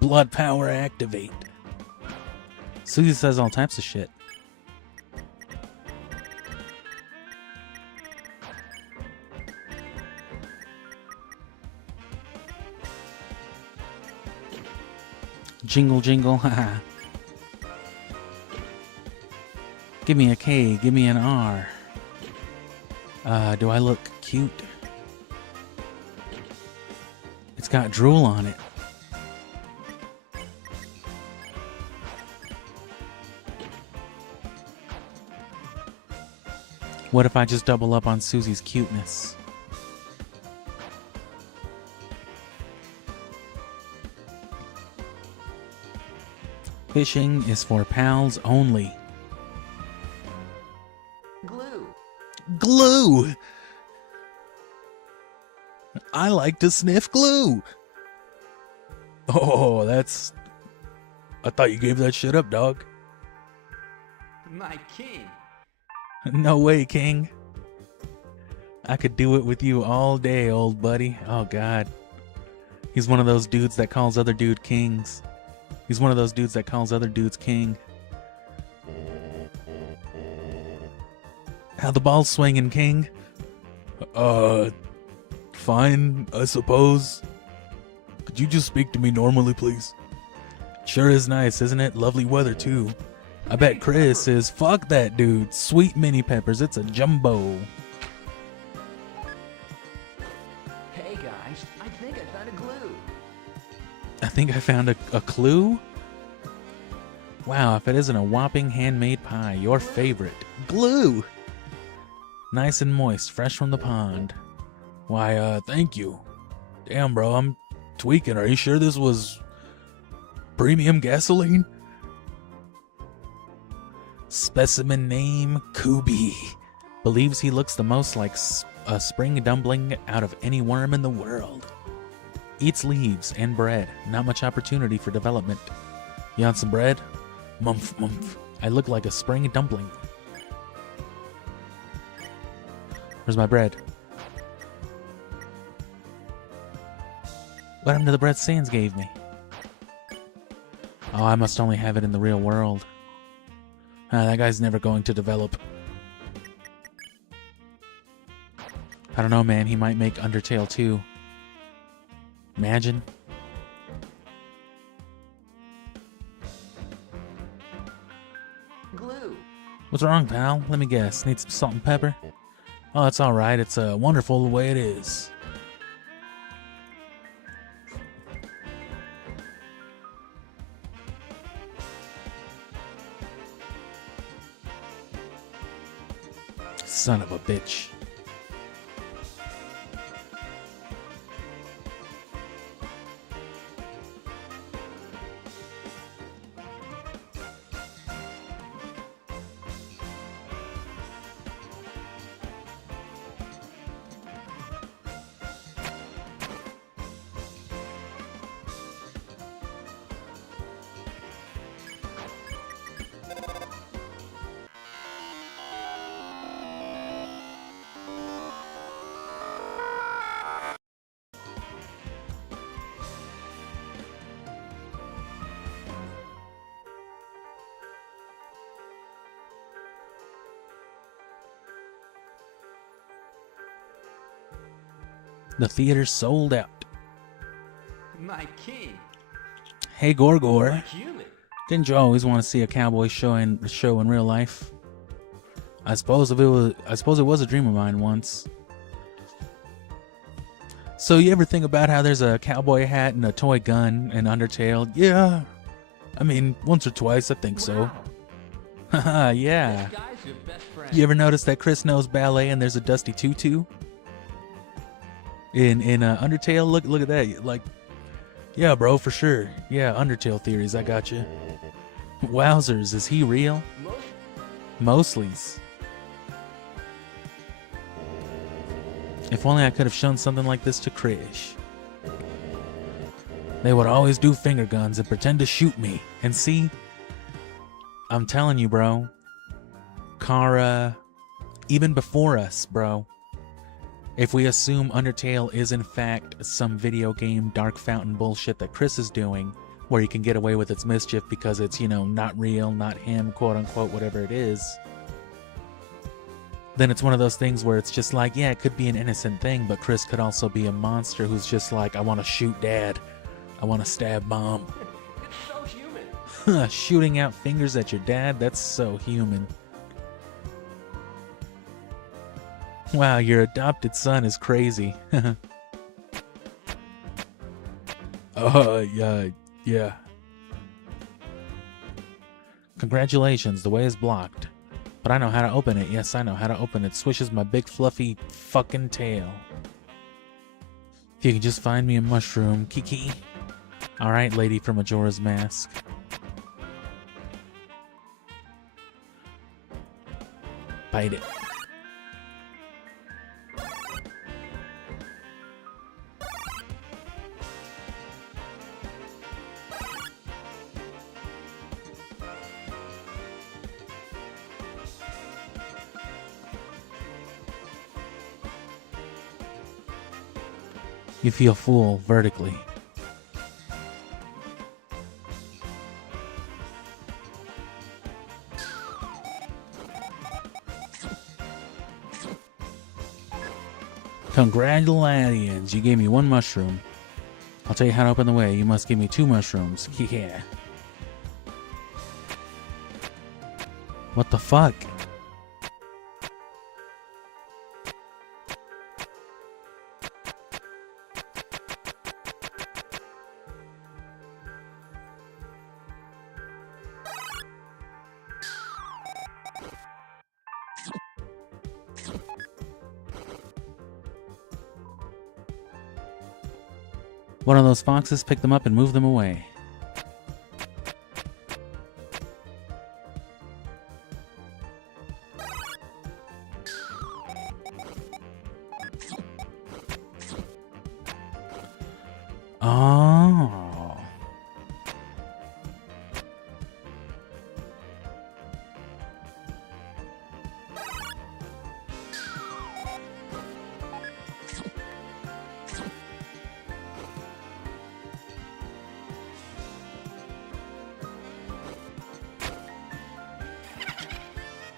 Blood power activate. Susie says all types of shit. Jingle jingle, haha. Give me a K, give me an R. Do I look cute? It's got drool on it. What if I just double up on Susie's cuteness? Fishing is for pals only. Glue. Glue! I like to sniff glue! Oh, that's... I thought you gave that shit up, dog. My king. No way, King. I could do it with you all day, old buddy. Oh, God. He's one of those dudes that calls other dude kings. He's one of those dudes that calls other dudes king. How the ball's swinging, King? Fine, I suppose. Could you just speak to me normally, please? Sure is nice, isn't it? Lovely weather, too. I bet Chris is, fuck that dude. Sweet mini peppers, it's a jumbo. Hey guys, I think I found a glue. I think I found a clue? Wow, if it isn't a whopping handmade pie, your favorite. Glue! Nice and moist, fresh from the pond. Why, thank you. Damn, bro, I'm tweaking. Are you sure this was premium gasoline? Specimen name, Toby. Believes he looks the most like a spring dumpling out of any worm in the world. Eats leaves and bread. Not much opportunity for development. You want some bread? Mumph, mumph. I look like a spring dumpling. Where's my bread? What happened to the bread Sans gave me? Oh, I must only have it in the real world. That guy's never going to develop. I don't know, man. He might make Undertale 2. Imagine. Glue. What's wrong, pal? Let me guess. Need some salt and pepper? Oh, it's alright. It's wonderful the way it is. Son of a bitch. The theater's sold out. My king. Hey, Gorgor. My human. Didn't you always want to see a cowboy show in real life? I suppose it was a dream of mine once. So you ever think about how there's a cowboy hat and a toy gun in Undertale? Yeah. I mean, once or twice, I think so. Haha, yeah. This guy's your best friend. You ever notice that Chris knows ballet and there's a dusty tutu? In Undertale, look at that. Like, yeah, bro, for sure. Yeah, Undertale theories, I got you. Wowzers, is he real? Mostly's. If only I could have shown something like this to Krish. They would always do finger guns and pretend to shoot me. And see? I'm telling you, bro. Kara, even before us, bro. If we assume Undertale is in fact some video game Dark Fountain bullshit that Chris is doing, where he can get away with its mischief because it's, you know, not real, not him, quote unquote, whatever it is, then it's one of those things where it's just like, yeah, it could be an innocent thing, but Chris could also be a monster who's just like, I want to shoot dad. I want to stab mom. It's so human. Shooting out fingers at your dad? That's so human. Wow, your adopted son is crazy. Yeah. Congratulations, the way is blocked. But I know how to open it. Yes, I know how to open it. Swishes my big fluffy fucking tail. If you can just find me a mushroom, Kiki. Alright, lady from Majora's Mask. Bite it. You feel full vertically. Congratulations, you gave me 1 mushroom. I'll tell you how to open the way. You must give me 2 mushrooms. Yeah. What the fuck? One of those foxes picked them up and moved them away. Oh.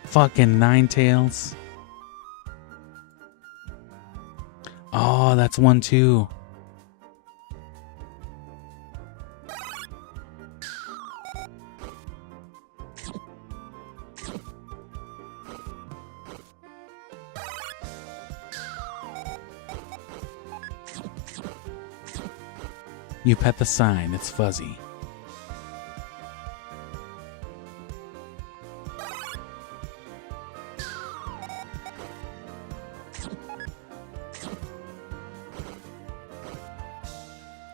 Fucking Ninetales. Oh, that's 1 too. You pet the sign, it's fuzzy.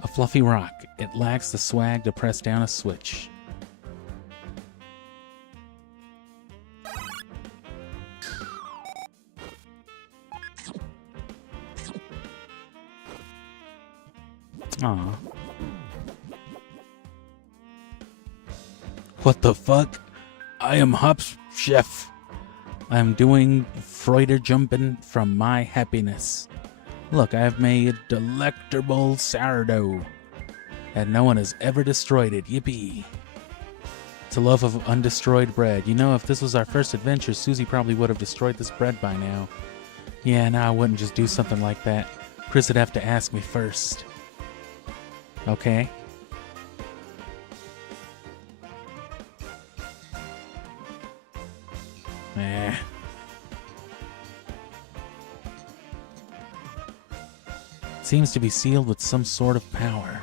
A fluffy rock. It lacks the swag to press down a switch. Aw. What the fuck? I am Hops Chef. I am doing Freuder jumping from my happiness. Look, I have made delectable sourdough, and no one has ever destroyed it. Yippee. It's a loaf of undestroyed bread. You know, if this was our first adventure, Susie probably would have destroyed this bread by now. Yeah, no, I wouldn't just do something like that. Chris would have to ask me first. Okay? Eh. Seems to be sealed with some sort of power.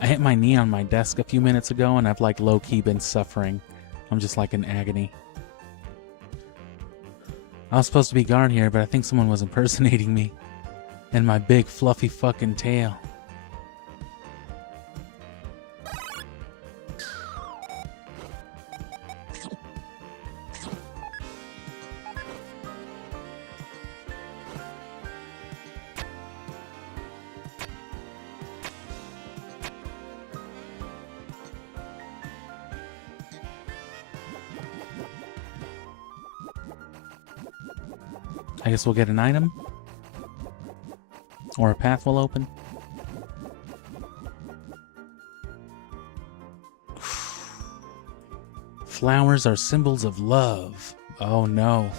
I hit my knee on my desk a few minutes ago and I've like low-key been suffering. I'm just like in agony. I was supposed to be guard here, but I think someone was impersonating me. And my big fluffy fucking tail. I guess we'll get an item. Or a path will open. Flowers are symbols of love. Oh no.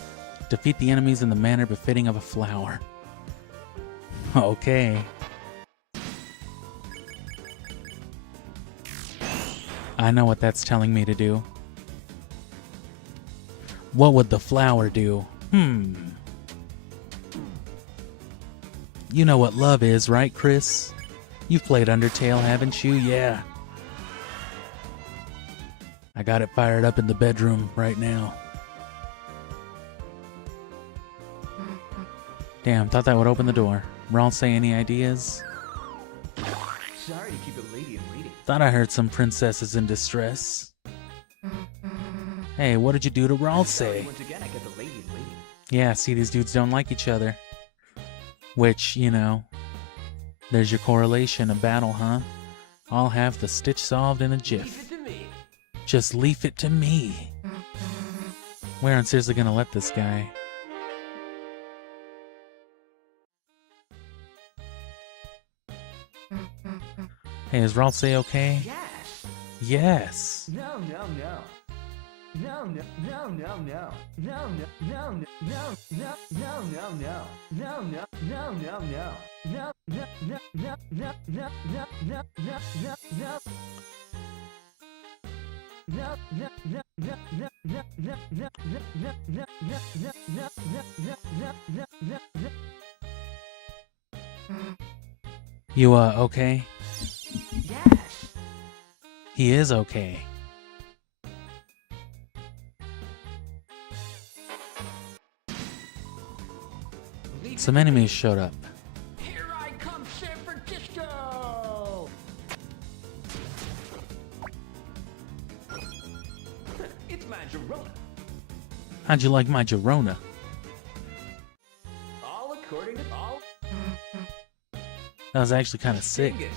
Defeat the enemies in the manner befitting of a flower. Okay. I know what that's telling me to do. What would the flower do? You know what love is, right, Chris? You've played Undertale, haven't you? Yeah. I got it fired up in the bedroom right now. Damn, thought that would open the door. Rawl, say any ideas? Sorry to keep a lady in waiting. Thought I heard some princesses in distress. Hey, what did you do to Rawl, say? Once again, I get the lady in waiting. Yeah, see, these dudes don't like each other. Which, you know, there's your correlation of battle, huh? I'll have the stitch solved in a Leave jiff. it to me. Just leave it to me. We aren't seriously gonna let this guy. Hey, is Rawl say okay? Yes. Yes. No, no, no. No, no, no, no, no. No, no, no, no, no, no, no, no, no. No, no, no, no, no. No, no, no, no, no, no, no, no, no, no, no. No, no, no, no, no, no, no, no, no, no, no, no, no, no, no, no, no, no, no. You, okay? Yes. He is okay. Some enemies showed up. Here I come, San Francisco! It's my Girona. How'd you like my Girona? All according to all. That was actually kind of sick. Dingus.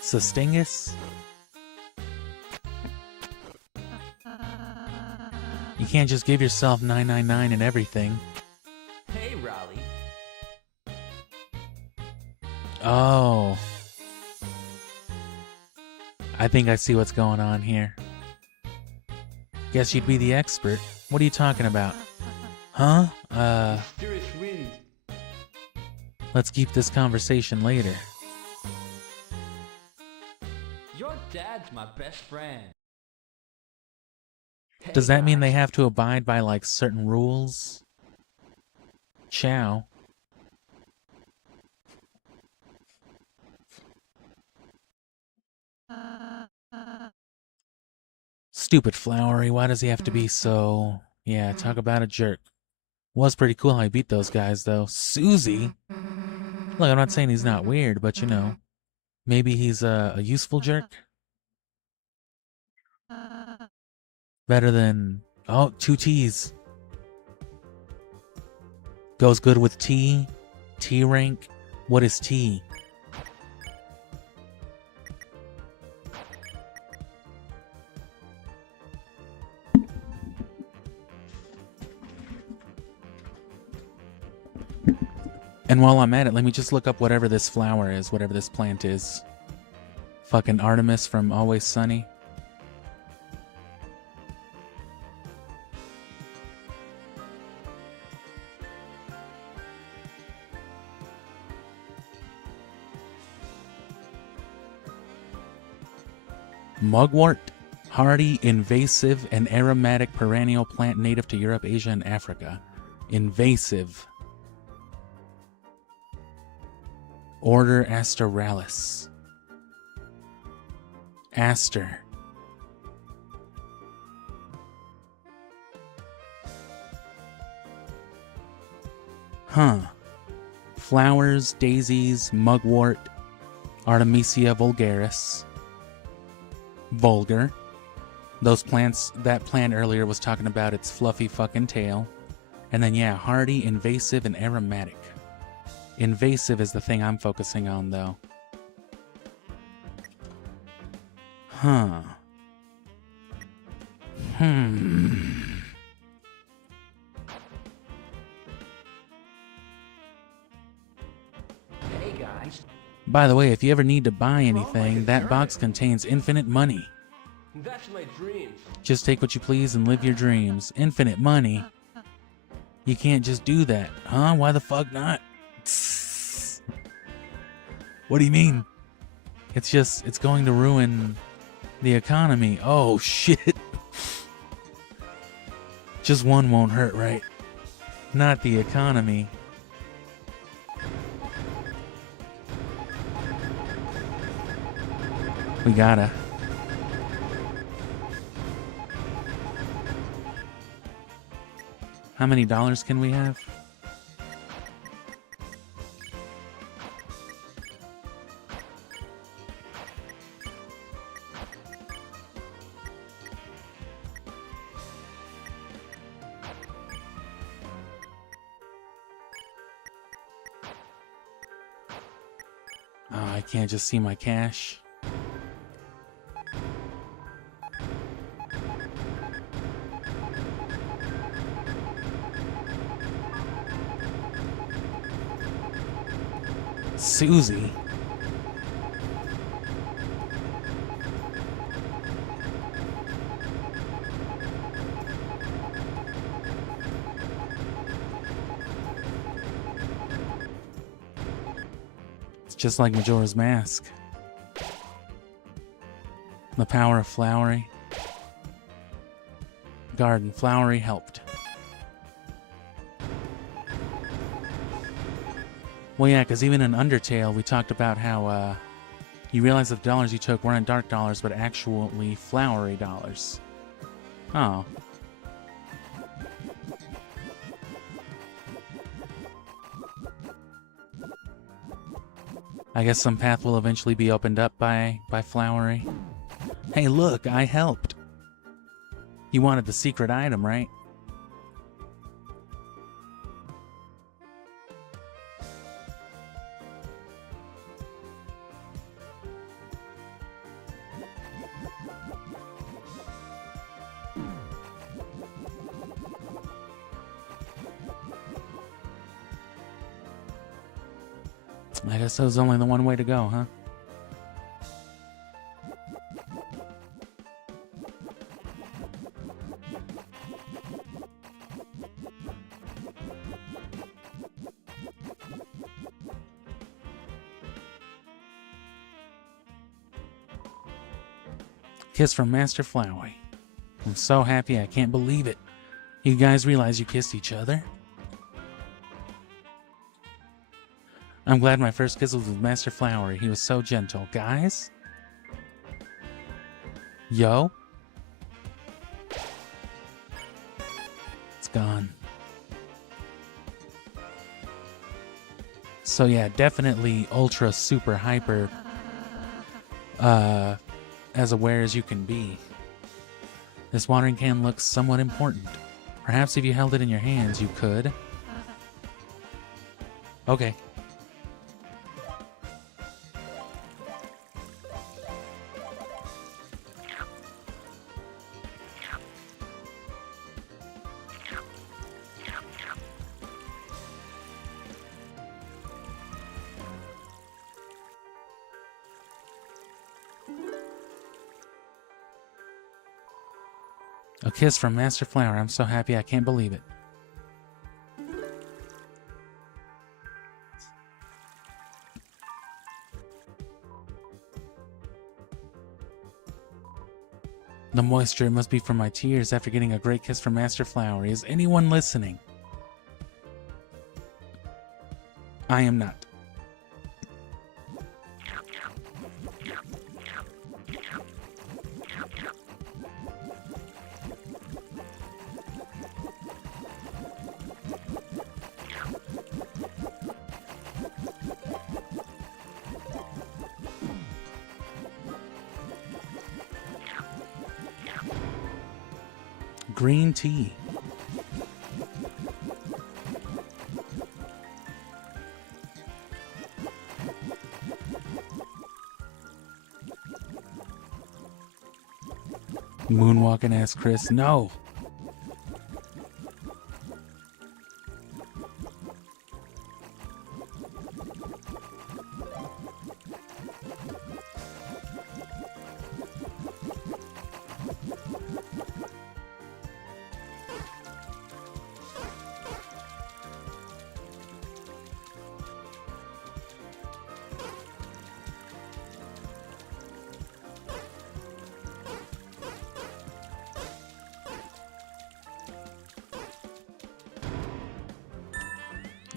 Sustingus? You can't just give yourself 999 and everything. Hey, Raleigh. Oh. I think I see what's going on here. Guess you'd be the expert. What are you talking about? Huh? Mysterious wind. Let's keep this conversation later. Your dad's my best friend. Hey, Does that mean guys. they have to abide by, like, certain rules? Ciao. Stupid Flowery, why does he have to be so... Yeah, talk about a jerk. Was pretty cool how he beat those guys, though. Susie? Look, I'm not saying he's not weird, but you know, maybe he's a useful jerk? Better than... Oh, 2 T's. Goes good with T. T rank. What is T? And while I'm at it, let me just look up whatever this flower is, whatever this plant is. Fucking Artemis from Always Sunny. Mugwort, hardy, invasive, and aromatic perennial plant native to Europe, Asia, and Africa. Invasive. Order Astralis. Aster. Huh. Flowers, daisies, mugwort, Artemisia vulgaris. Vulgar. Those plants, that plant earlier was talking about its fluffy fucking tail. And then yeah, hardy, invasive, and aromatic. Invasive is the thing I'm focusing on, though. Huh. By the way, if you ever need to buy anything, that box contains infinite money. That's my dreams. Just take what you please and live your dreams. Infinite money? You can't just do that, huh? Why the fuck not? What do you mean? It's going to ruin the economy. Oh, shit. Just one won't hurt, right? Not the economy. We gotta. How many dollars can we have? Oh, I can't just see my cash. Susie? It's just like Majora's Mask. The power of Flowery. Garden. Flowery helped. Well, yeah, because even in Undertale, we talked about how you realize that the dollars you took weren't dark dollars, but actually flowery dollars. Oh. I guess some path will eventually be opened up by Flowery. Hey, look, I helped. You wanted the secret item, right? I guess that was only the one way to go, huh? Kiss from Master Flowery. I'm so happy I can't believe it. You guys realize you kissed each other? I'm glad my first kiss was with Master Flowery. He was so gentle. Guys? Yo? It's gone. So yeah, definitely ultra super hyper as aware as you can be. This watering can looks somewhat important. Perhaps if you held it in your hands, you could. Okay. A kiss from Master Flower. I'm so happy I can't believe it. The moisture must be from my tears after getting a great kiss from Master Flower. Is anyone listening? I am not. Green tea. Moonwalking ass Chris. No.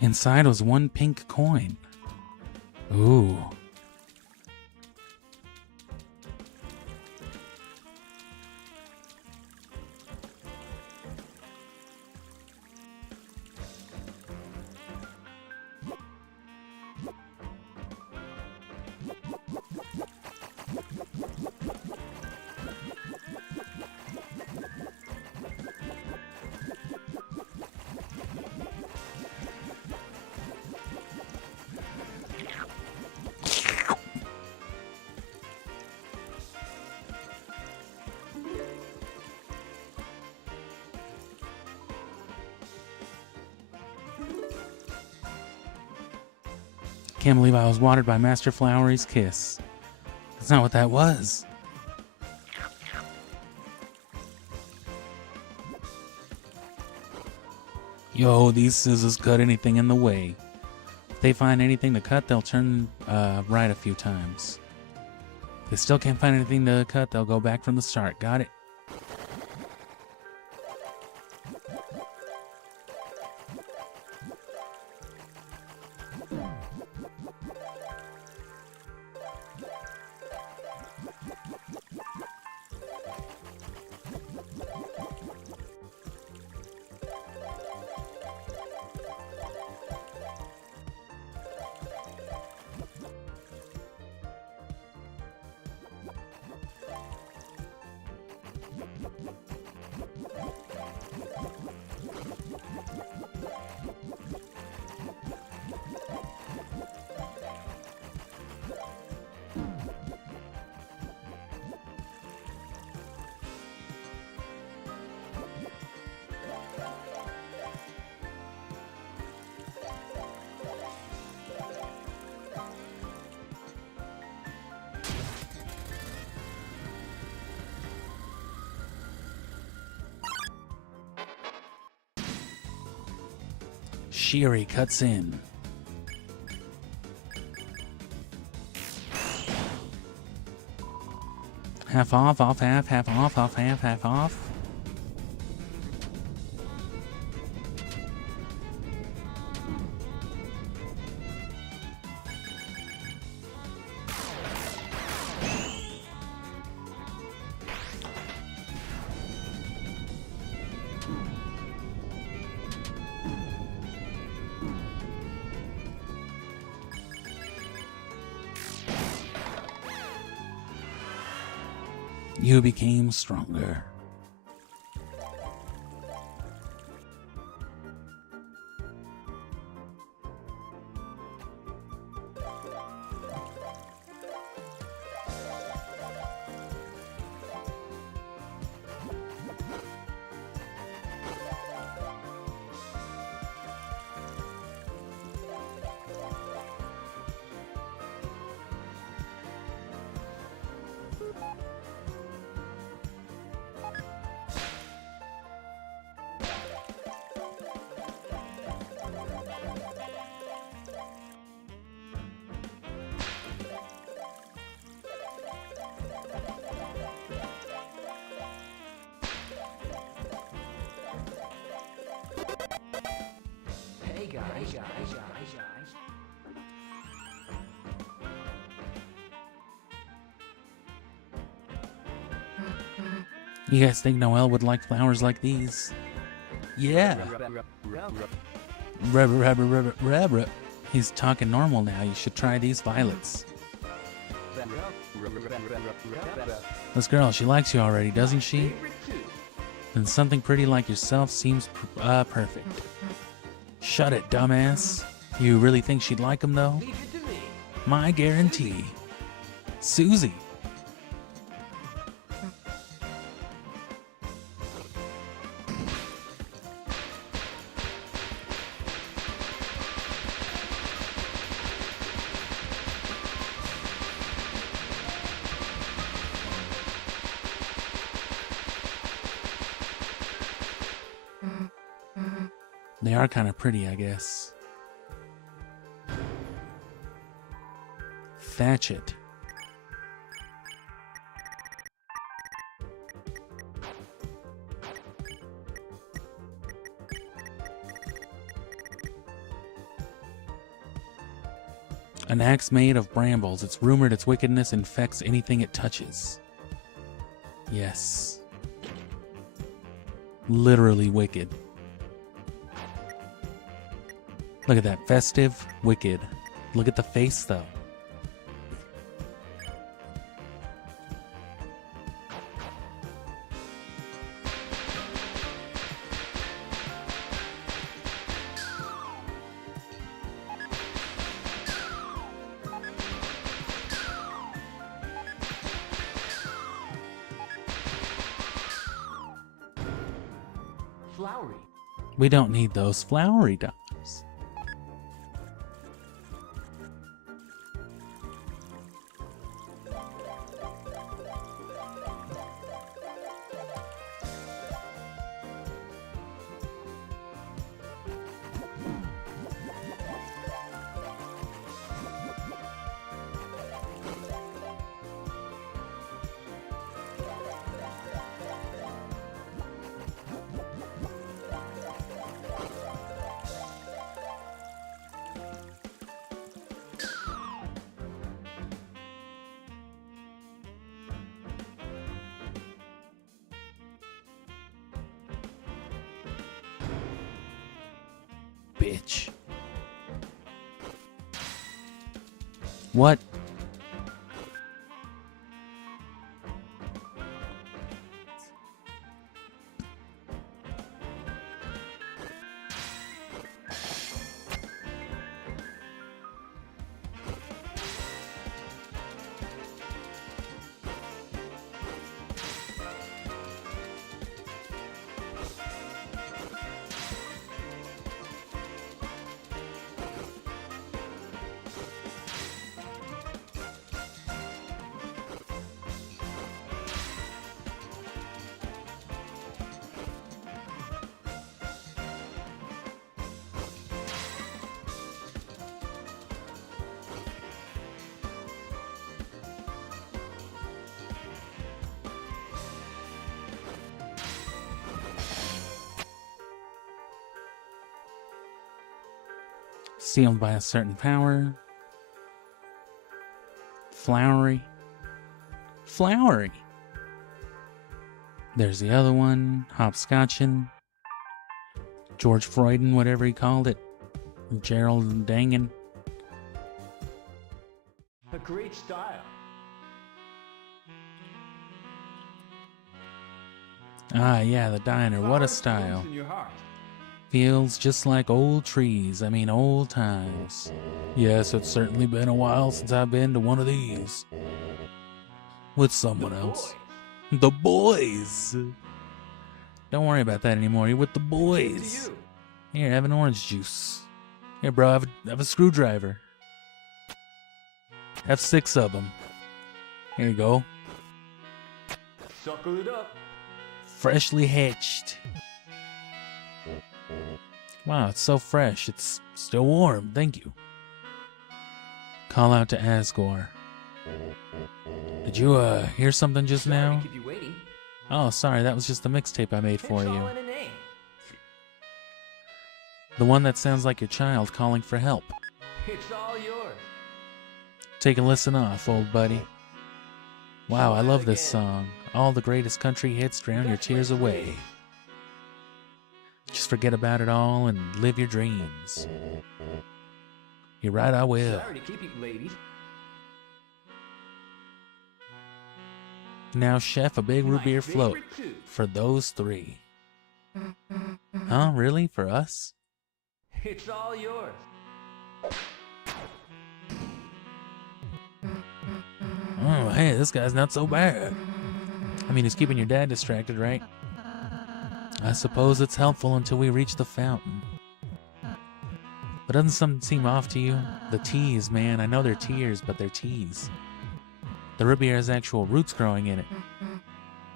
Inside was one pink coin. Ooh. Can't believe I was watered by Master Flowery's kiss. That's not what that was. Yo, these scissors cut anything in the way. If they find anything to cut, they'll turn right a few times. If they still can't find anything to cut, they'll go back from the start. Got it? Shiri cuts in. Half off, off half, half off half, half off. You became stronger. Hey guys. You guys think Noelle would like flowers like these? Yeah. Rub. He's talking normal now. You should try these violets. This girl, she likes you already, doesn't she? Then something pretty like yourself seems perfect. Shut it, dumbass. You really think she'd like him, though? My guarantee. Susie. They are kind of pretty, I guess. Thatch it. An axe made of brambles. It's rumored its wickedness infects anything it touches. Yes. Literally wicked. Look at that. Festive, wicked. Look at the face, though. Flowery. We don't need those flowery dimes. Bitch. What? Sealed by a certain power. Flowery. Flowery. There's the other one. Hopscotchin. George Freuden, whatever he called it. Gerald Dangan. A great style. Ah, yeah, the diner. What a Flowers style. blooms in your heart. Feels just like old trees. I mean, old times. Yes, it's certainly been a while since I've been to one of these. With someone The else. boys. The boys! Don't worry about that anymore. You're with the To boys. you. Here, have an orange juice. Here, bro, have a screwdriver. Have 6 of them. Here you go. Suckle it up. Freshly hatched. Wow, it's so fresh. It's still warm. Thank you. Call out to Asgore. Did you, hear something just Sorry now? to keep you waiting. Oh, sorry, that was just the mixtape I made for It's you. all in a name. The one that sounds like your child calling for help. It's all yours. Take a listen off, old buddy. Wow, I Try love it this again. song. All the greatest country hits drown your That's my tears away. dream. Just forget about it all and live your dreams. You're right, I will. Sorry to keep you, ladies. Now, chef, a big root My beer float favorite too. for those 3. Huh? Really? For us? It's all yours. Oh, hey, this guy's not so bad. I mean, he's keeping your dad distracted, right? I suppose it's helpful until we reach the fountain. But doesn't something seem off to you? The teas, man. I know they're tears, but they're teas. The root beer has actual roots growing in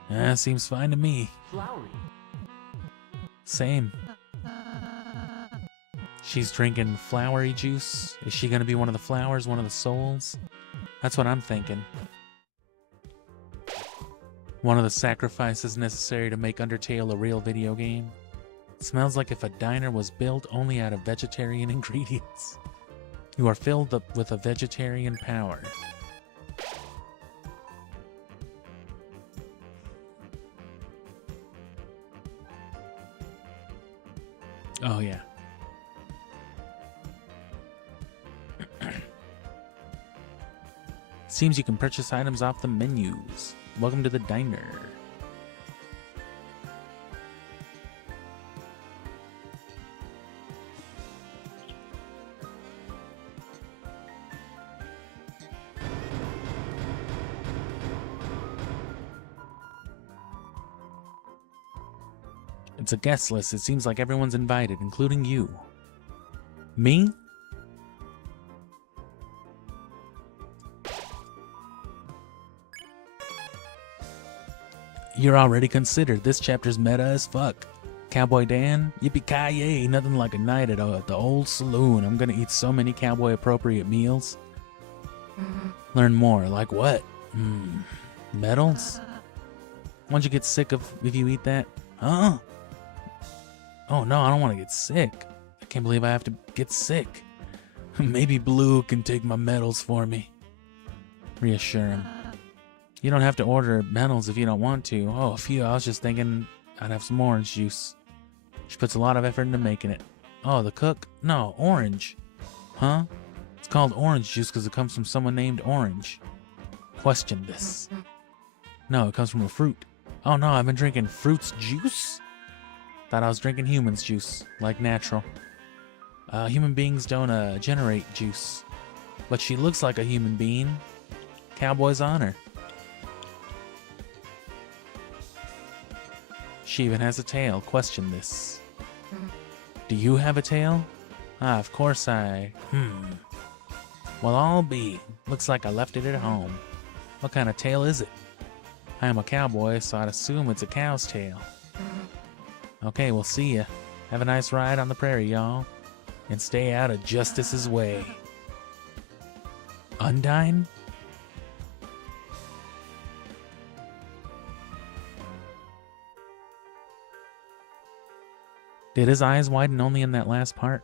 it. Seems fine to me. Flowery. Same. She's drinking flowery juice. Is she gonna be one of the flowers, one of the souls? That's what I'm thinking. One of the sacrifices necessary to make Undertale a real video game. Smells like if a diner was built only out of vegetarian ingredients. You are filled up with a vegetarian power. Oh, yeah. Seems you can purchase items off the menus. Welcome to the diner. It's a guest list. It seems like everyone's invited, including you. Me? You're already considered. This chapter's meta as fuck. Cowboy Dan? Yippee-ki-yay, nothing like a night at the old saloon. I'm gonna eat so many cowboy-appropriate meals. Learn more. Like what? Medals? Won't you get sick of if you eat that? Huh? Oh no, I don't want to get sick. I can't believe I have to get sick. Maybe Blue can take my medals for me. Reassure him. You don't have to order medals if you don't want to. Oh, a few. I was just thinking I'd have some orange juice. She puts a lot of effort into making it. Oh, the cook? No, orange. Huh? It's called orange juice because it comes from someone named Orange. Question this. No, it comes from a fruit. Oh no, I've been drinking fruit's juice? Thought I was drinking human's juice, like natural. Human beings don't generate juice. But she looks like a human being. Cowboy's on her. She even has a tail. Question this. Do you have a tail? Ah, of course I... Well, I'll be. Looks like I left it at home. What kind of tail is it? I am a cowboy, so I'd assume it's a cow's tail. Okay, we'll see ya. Have a nice ride on the prairie, y'all. And stay out of Justice's way. Undine? Did his eyes widen only in that last part?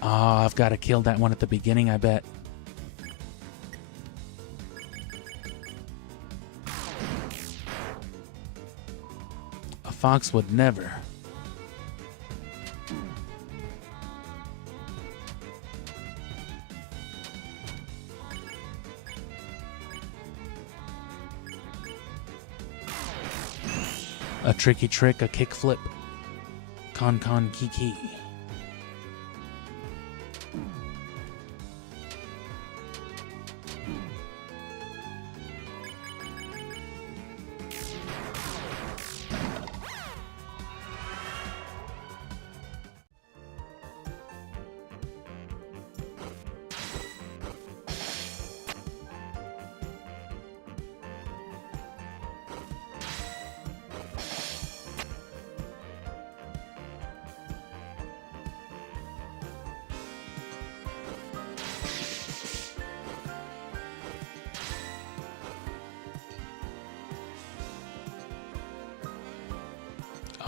Oh, I've got to kill that one at the beginning, I bet. A fox would never. A tricky trick, a kickflip. Con kiki.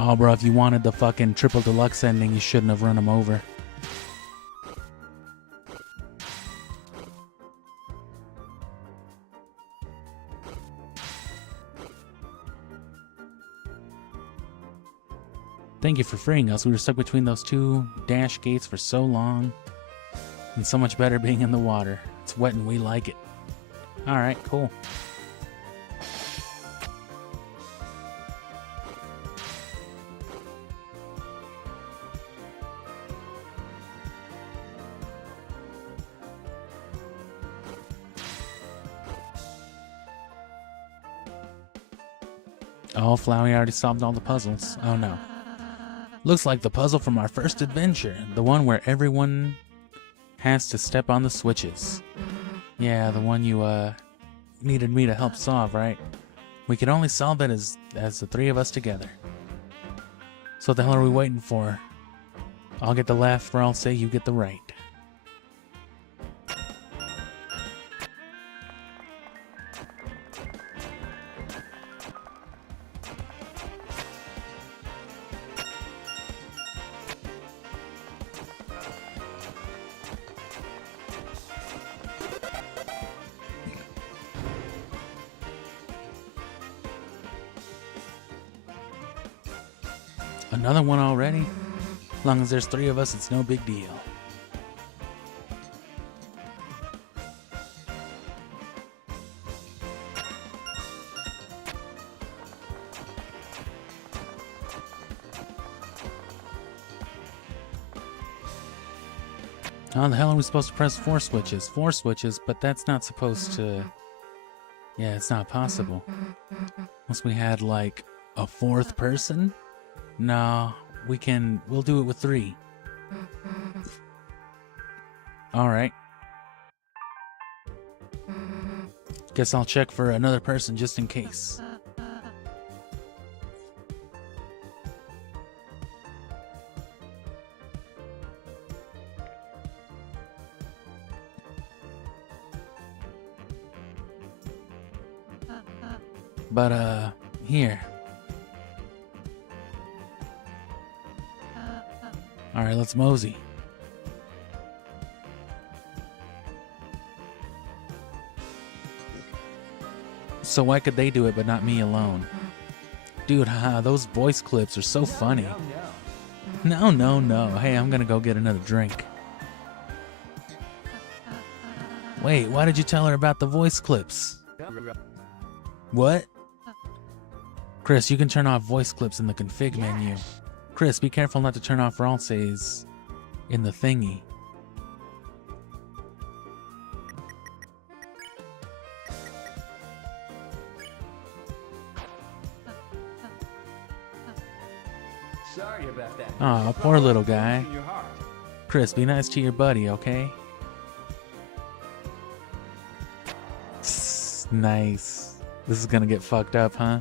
Oh, bro, if you wanted the fucking triple deluxe ending, you shouldn't have run him over. Thank you for freeing us. We were stuck between those two dash gates for so long. And so much better being in the water. It's wet and we like it. Alright, cool. Oh, Flowey already solved all the puzzles. Oh no. Looks like the puzzle from our first adventure. The one where everyone has to step on the switches. Yeah, the one you, needed me to help solve, right? We can only solve it as the three of us together. So what the hell are we waiting for? I'll get the left, or I'll say you get the right. Another one already? As long as there's three of us, it's no big deal. How the hell are we supposed to press four switches? Four switches, but that's not supposed to... Yeah, it's not possible. Unless we had, like, a fourth person? No, we'll do it with three. Alright. Guess I'll check for another person just in case. But, here. Alright, let's mosey. So why could they do it but not me alone? Dude, haha, those voice clips are so funny. No, no, no. Hey, I'm gonna go get another drink. Wait, why did you tell her about the voice clips? What? Chris, you can turn off voice clips in the config menu. Chris, be careful not to turn off alt saves in the thingy. Sorry about that. Aw, poor little guy. In your heart. Chris, be nice to your buddy, okay? Nice. This is gonna get fucked up, huh?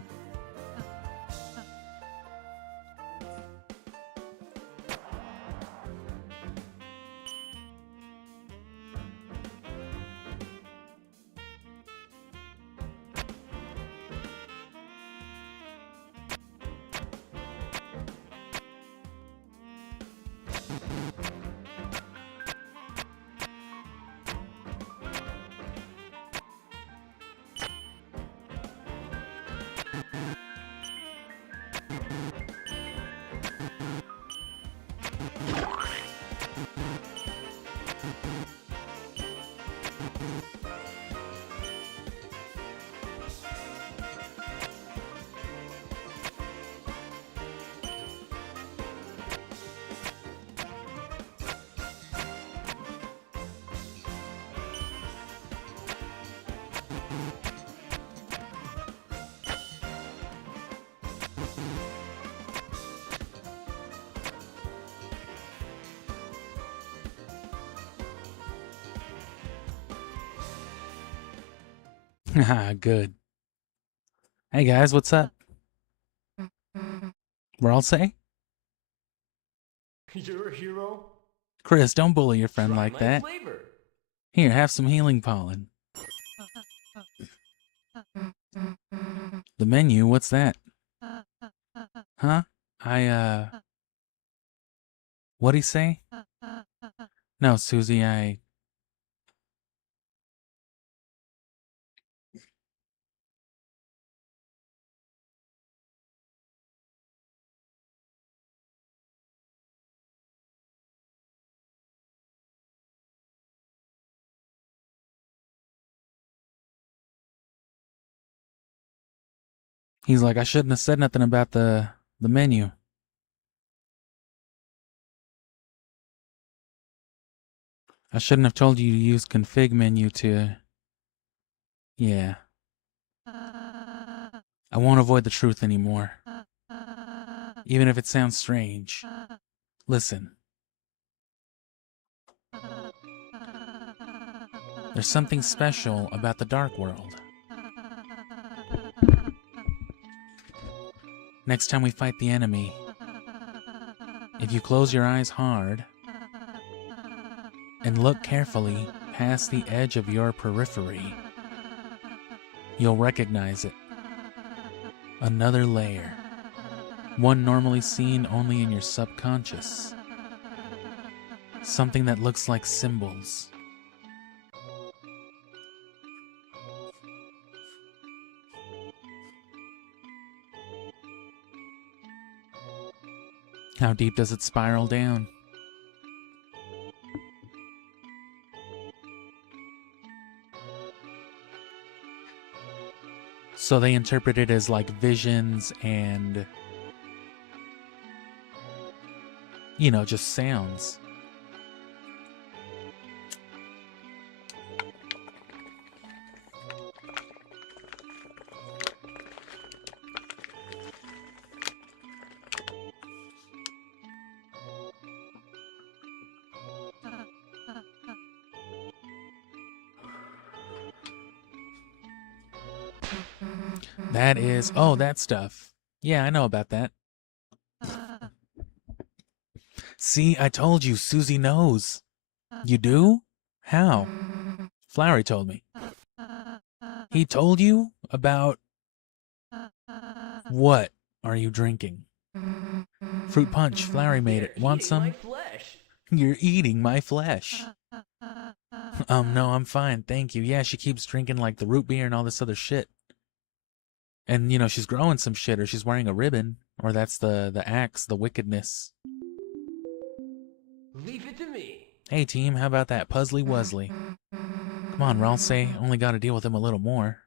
Haha, good. Hey guys, what's up? We're all say? You're a hero. Chris, don't bully your friend Try like my that. flavor. Here, have some healing pollen. The menu, what's that? Huh? What'd he say? No, Susie, He's like, I shouldn't have said nothing about the menu. I shouldn't have told you to use config menu to... Yeah. I won't avoid the truth anymore. Even if it sounds strange. Listen. There's something special about the dark world. Next time we fight the enemy, if you close your eyes hard and look carefully past the edge of your periphery, you'll recognize it. Another layer. One normally seen only in your subconscious. Something that looks like symbols. How deep does it spiral down? So they interpret it as like visions and, you know, just sounds. That is, oh, that stuff. Yeah, I know about that. See, I told you, Susie knows. You do? How? Flowery told me. He told you about... What are you drinking? Fruit punch. Flowery made it. Want some? My flesh. You're eating my flesh. No, I'm fine, thank you. Yeah, she keeps drinking like the root beer and all this other shit. And, you know, she's growing some shit, or she's wearing a ribbon, or that's the axe, the wickedness. Leave it to me. Hey, team, how about that Puzzly Wuzzly? Come on, Ralsei, only gotta deal with him a little more.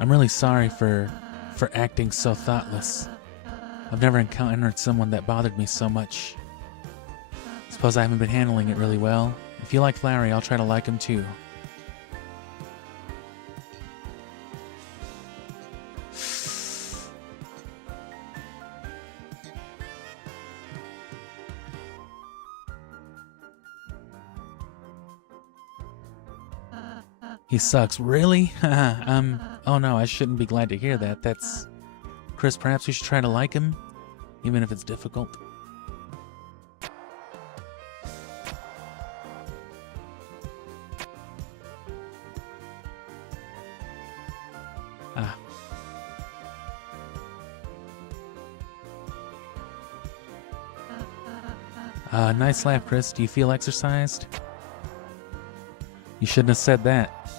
I'm really sorry for acting so thoughtless. I've never encountered someone that bothered me so much. Suppose I haven't been handling it really well. If you like Flowery, I'll try to like him too. He sucks. Really? Oh no, I shouldn't be glad to hear that. That's... Chris, perhaps we should try to like him? Even if it's difficult. Nice laugh, Chris. Do you feel exercised? You shouldn't have said that.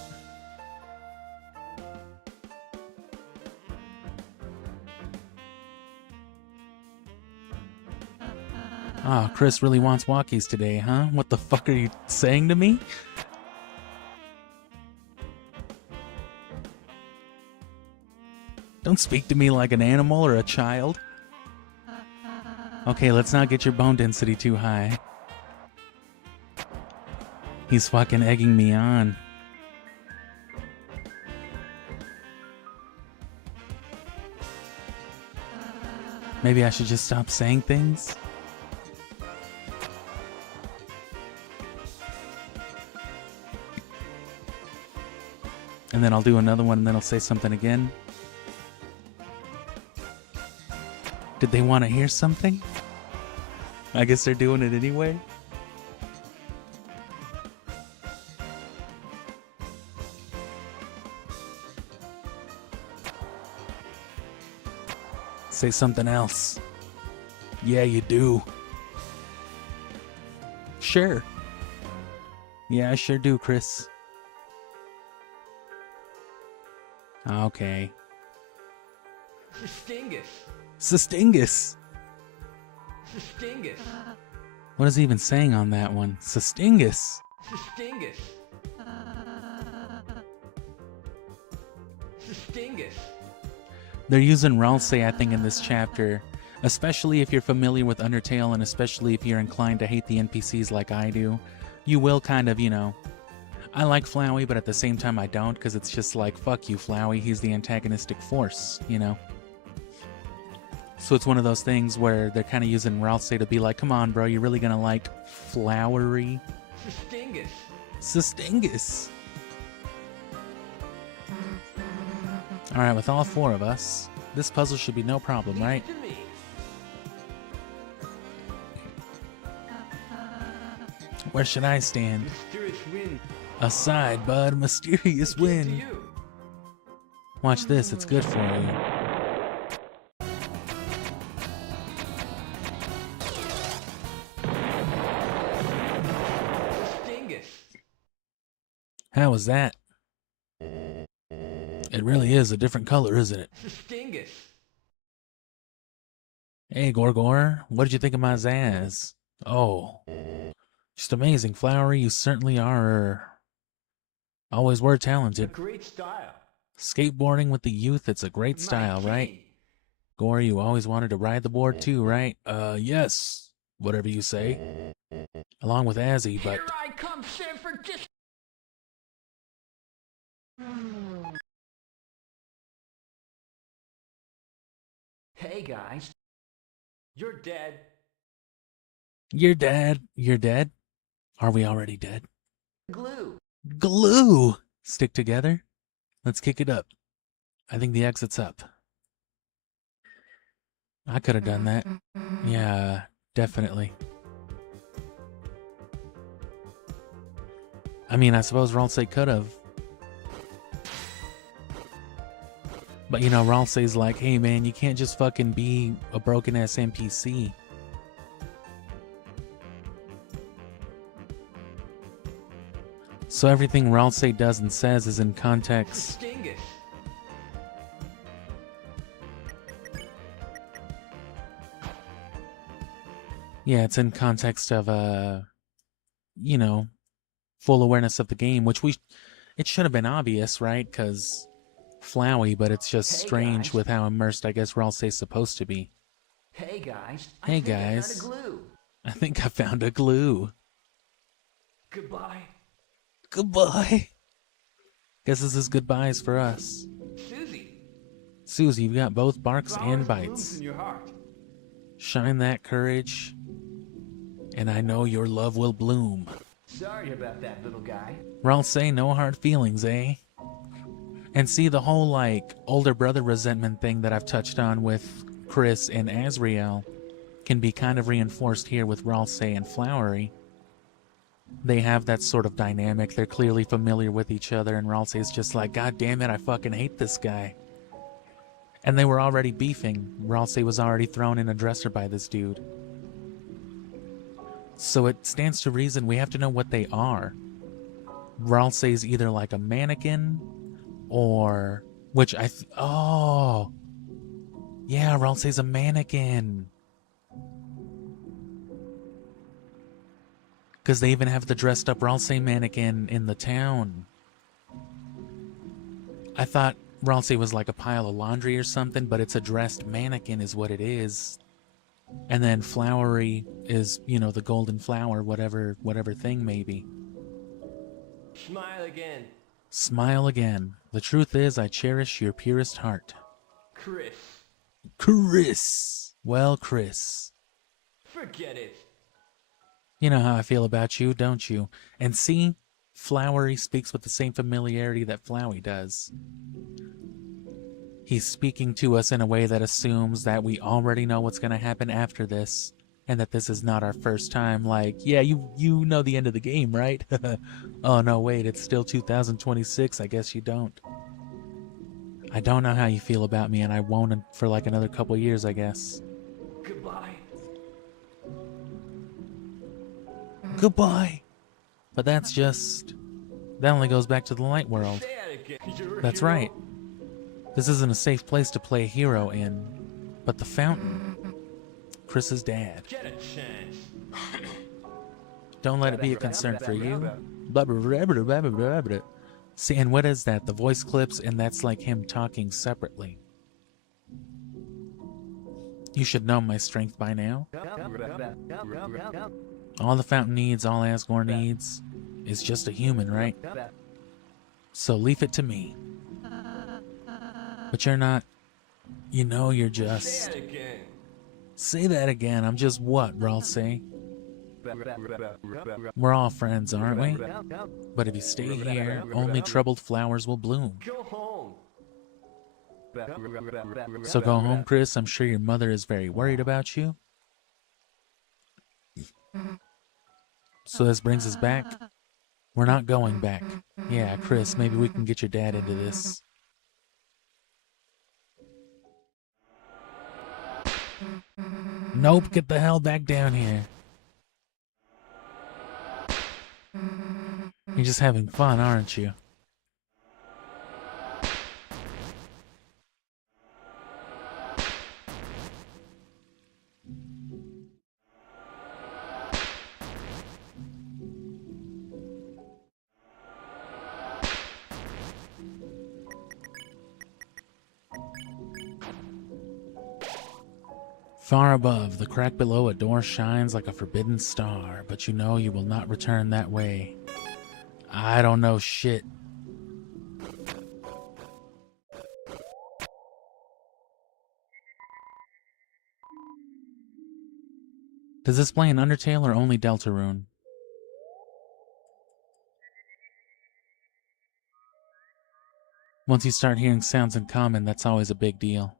Ah, Chris really wants walkies today, huh? What the fuck are you saying to me? Don't speak to me like an animal or a child. Okay, let's not get your bone density too high. He's fucking egging me on. Maybe I should just stop saying things? And then I'll do another one and then I'll say something again. Did they want to hear something? I guess they're doing it anyway. Say something else. Yeah, you do. Sure. Yeah, I sure do, Chris. Okay. Stingus. Sestingus. Stingus. What is he even saying on that one? Sestingus. Stingus. Stingus. They're using Ralsei, I think, in this chapter, especially if you're familiar with Undertale and especially if you're inclined to hate the NPCs like I do. You will kind of, you know... I like Flowey, but at the same time I don't, because it's just like, fuck you, Flowey, he's the antagonistic force, you know? So it's one of those things where they're kind of using Ralsei to be like, come on, bro, you're really gonna like Flowery? Sustingus. Sustingus! Alright, with all 4 of us, this puzzle should be no problem, right? To me. Where should I stand? Mysterious wind. Aside, bud, mysterious To wind. you. Watch this, it's good for you. Sustingus. How was that? It really is a different color, isn't it? Sustingus. Hey, Gorgor, what did you think of my Zazz? Oh, just amazing, Flowery, you certainly are. Always were A talented. great style. Skateboarding with the youth, it's a great My style, right? king. Gore, you always wanted to ride the board too, right? Yes. Whatever you say. Along with Azzy, but... Here I come, San Francisco. Hey guys. You're dead. You're dead. You're dead? Are we already dead? Glue. Glue! Stick together? Let's kick it up. I think the exit's up. I could have done that. Yeah, definitely. I mean, I suppose Ralsei could have. But you know, Ralsei's like, hey man, you can't just fucking be a broken ass NPC. So everything Ralsei does and says is in context. Sustingus. Yeah, it's in context of you know, full awareness of the game, which it should have been obvious, right? Because Flowey, but it's just Hey, strange guys. with how immersed I guess Ralsei's supposed to be. Hey guys. Hey, I think I guys. found a glue. I think I found a glue. Goodbye. Goodbye. Guess this is goodbyes for us. Susie. Susie, you've got both barks Flowers and blooms bites. in your heart. Shine that courage, and I know your love will bloom. Sorry about that, little guy. Ralsei, no hard feelings, eh? And see, the whole, like, older brother resentment thing that I've touched on with Chris and Azriel can be kind of reinforced here with Ralsei and Flowery. They have that sort of dynamic. They're clearly familiar with each other, and Ralsei's just like, God damn it, I fucking hate this guy. And they were already beefing. Ralsei was already thrown in a dresser by this dude. So it stands to reason we have to know what they are. Ralsei's either like a mannequin, or... Which oh! Yeah, Ralsei's a mannequin. Because they even have the dressed up Ralsei mannequin in the town. I thought Ralsei was like a pile of laundry or something, but it's a dressed mannequin is what it is. And then Flowery is, you know, the golden flower, whatever thing maybe. Smile again. Smile again. The truth is, I cherish your purest heart. Chris. Chris. Well, Chris. Forget it. You know how I feel about you, don't you? And see, Flowery speaks with the same familiarity that Flowey does. He's speaking to us in a way that assumes that we already know what's going to happen after this, and that this is not our first time. Like, yeah, you know the end of the game, right? Oh, no, wait, it's still 2026. I guess you don't. I don't know how you feel about me, and I won't for like another couple years, I guess. Goodbye. Goodbye. But that's just... That only goes back to the light world. Say that again. You're a That's hero. right. This isn't a safe place to play hero in. But the fountain... Chris's dad. Get a chance. Don't let it be a concern for you. Blah, blah, blah, blah, blah, blah, blah. See, and what is that? The voice clips, and that's like him talking separately. You should know my strength by now. All the fountain needs, all Asgore needs. is just a human, right? So leave it to me. But you're not. You know you're just. Say it again. Say that again. I'm just what, Ralsei? We're all friends, aren't we? But if you stay here, only troubled flowers will bloom. Go home. So go home, Chris. I'm sure your mother is very worried about you. So this brings us back. We're not going back. Yeah, Chris, maybe we can get your dad into this. Nope, get the hell back down here. You're just having fun, aren't you? Far above, the crack below a door shines like a forbidden star, but you know you will not return that way. I don't know shit. Does this play in Undertale or only Deltarune? Once you start hearing sounds in common, that's always a big deal.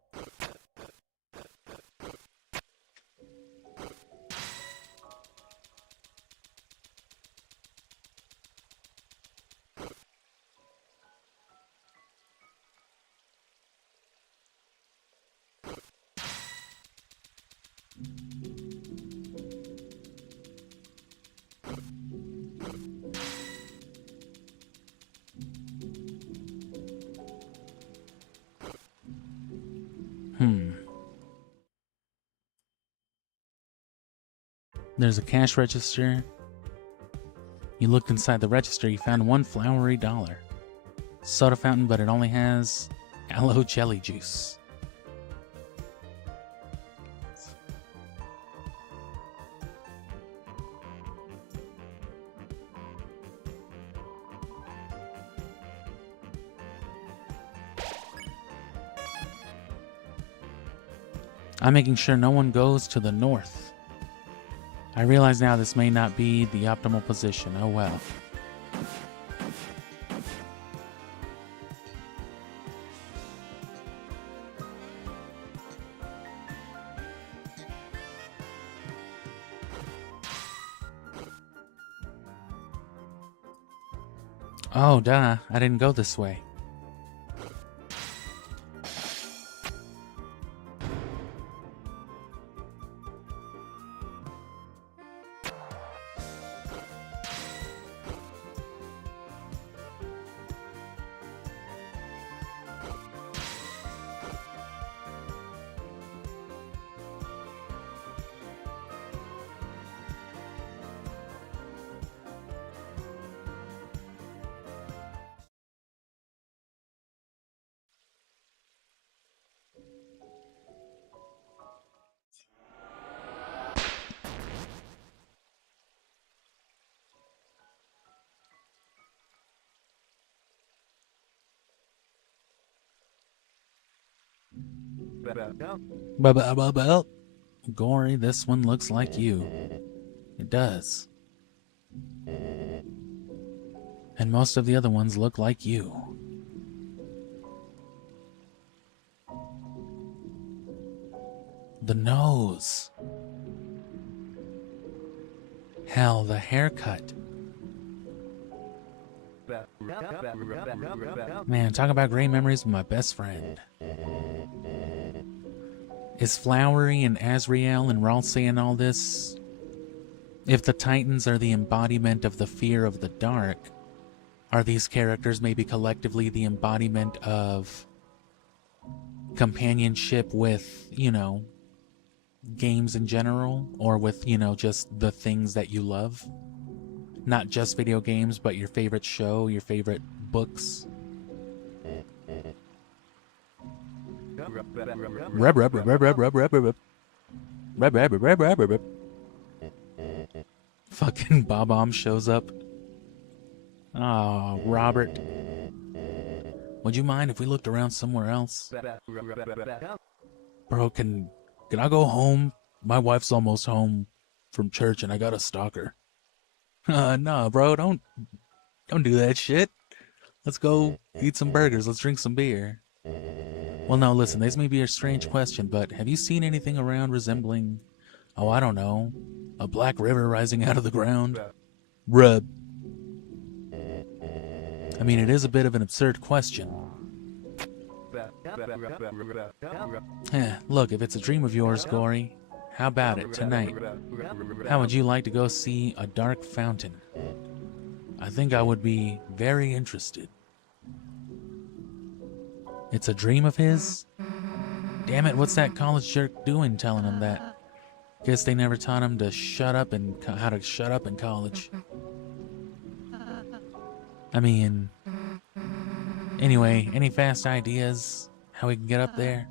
There's a cash register. You looked inside the register, you found one flowery dollar. Soda fountain, but it only has aloe jelly juice. I'm making sure no one goes to the north. I realize now this may not be the optimal position. Oh well. Oh, duh. I didn't go this way. Gory, this one looks like you. It does. And most of the other ones look like you. The nose. Hell, the haircut. Man, talk about great memories with my best friend. Is Flowery and Azrael and Ralsei and all this? If the Titans are the embodiment of the fear of the dark, are these characters maybe collectively the embodiment of companionship with, you know, games in general? Or with, you know, just the things that you love? Not just video games, but your favorite show, your favorite books? Fucking Bob-omb shows up. Oh, Robert. Would you mind if we looked around somewhere else? Bro, can I go home? My wife's almost home from church and I gotta stalk her. No, bro, don't do that shit. Let's go eat some burgers. Let's drink some beer. Well, no, listen, this may be a strange question, but have you seen anything around resembling, oh, I don't know, a black river rising out of the ground? Rub. I mean, it is a bit of an absurd question. Look, if it's a dream of yours, Gory, how about it tonight? How would you like to go see a dark fountain? I think I would be very interested. It's a dream of his? Damn it, what's that college jerk doing telling him that? Guess they never taught him to shut up and how to shut up in college. I mean, anyway, any fast ideas how we can get up there?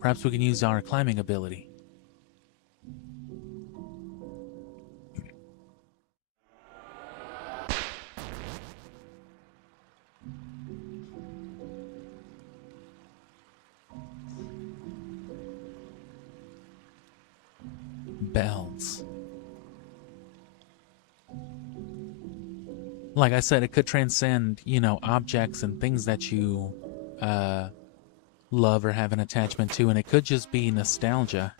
Perhaps we can use our climbing ability. Bells. Like I said, it could transcend, you know, objects and things that you love or have an attachment to, and it could just be nostalgia.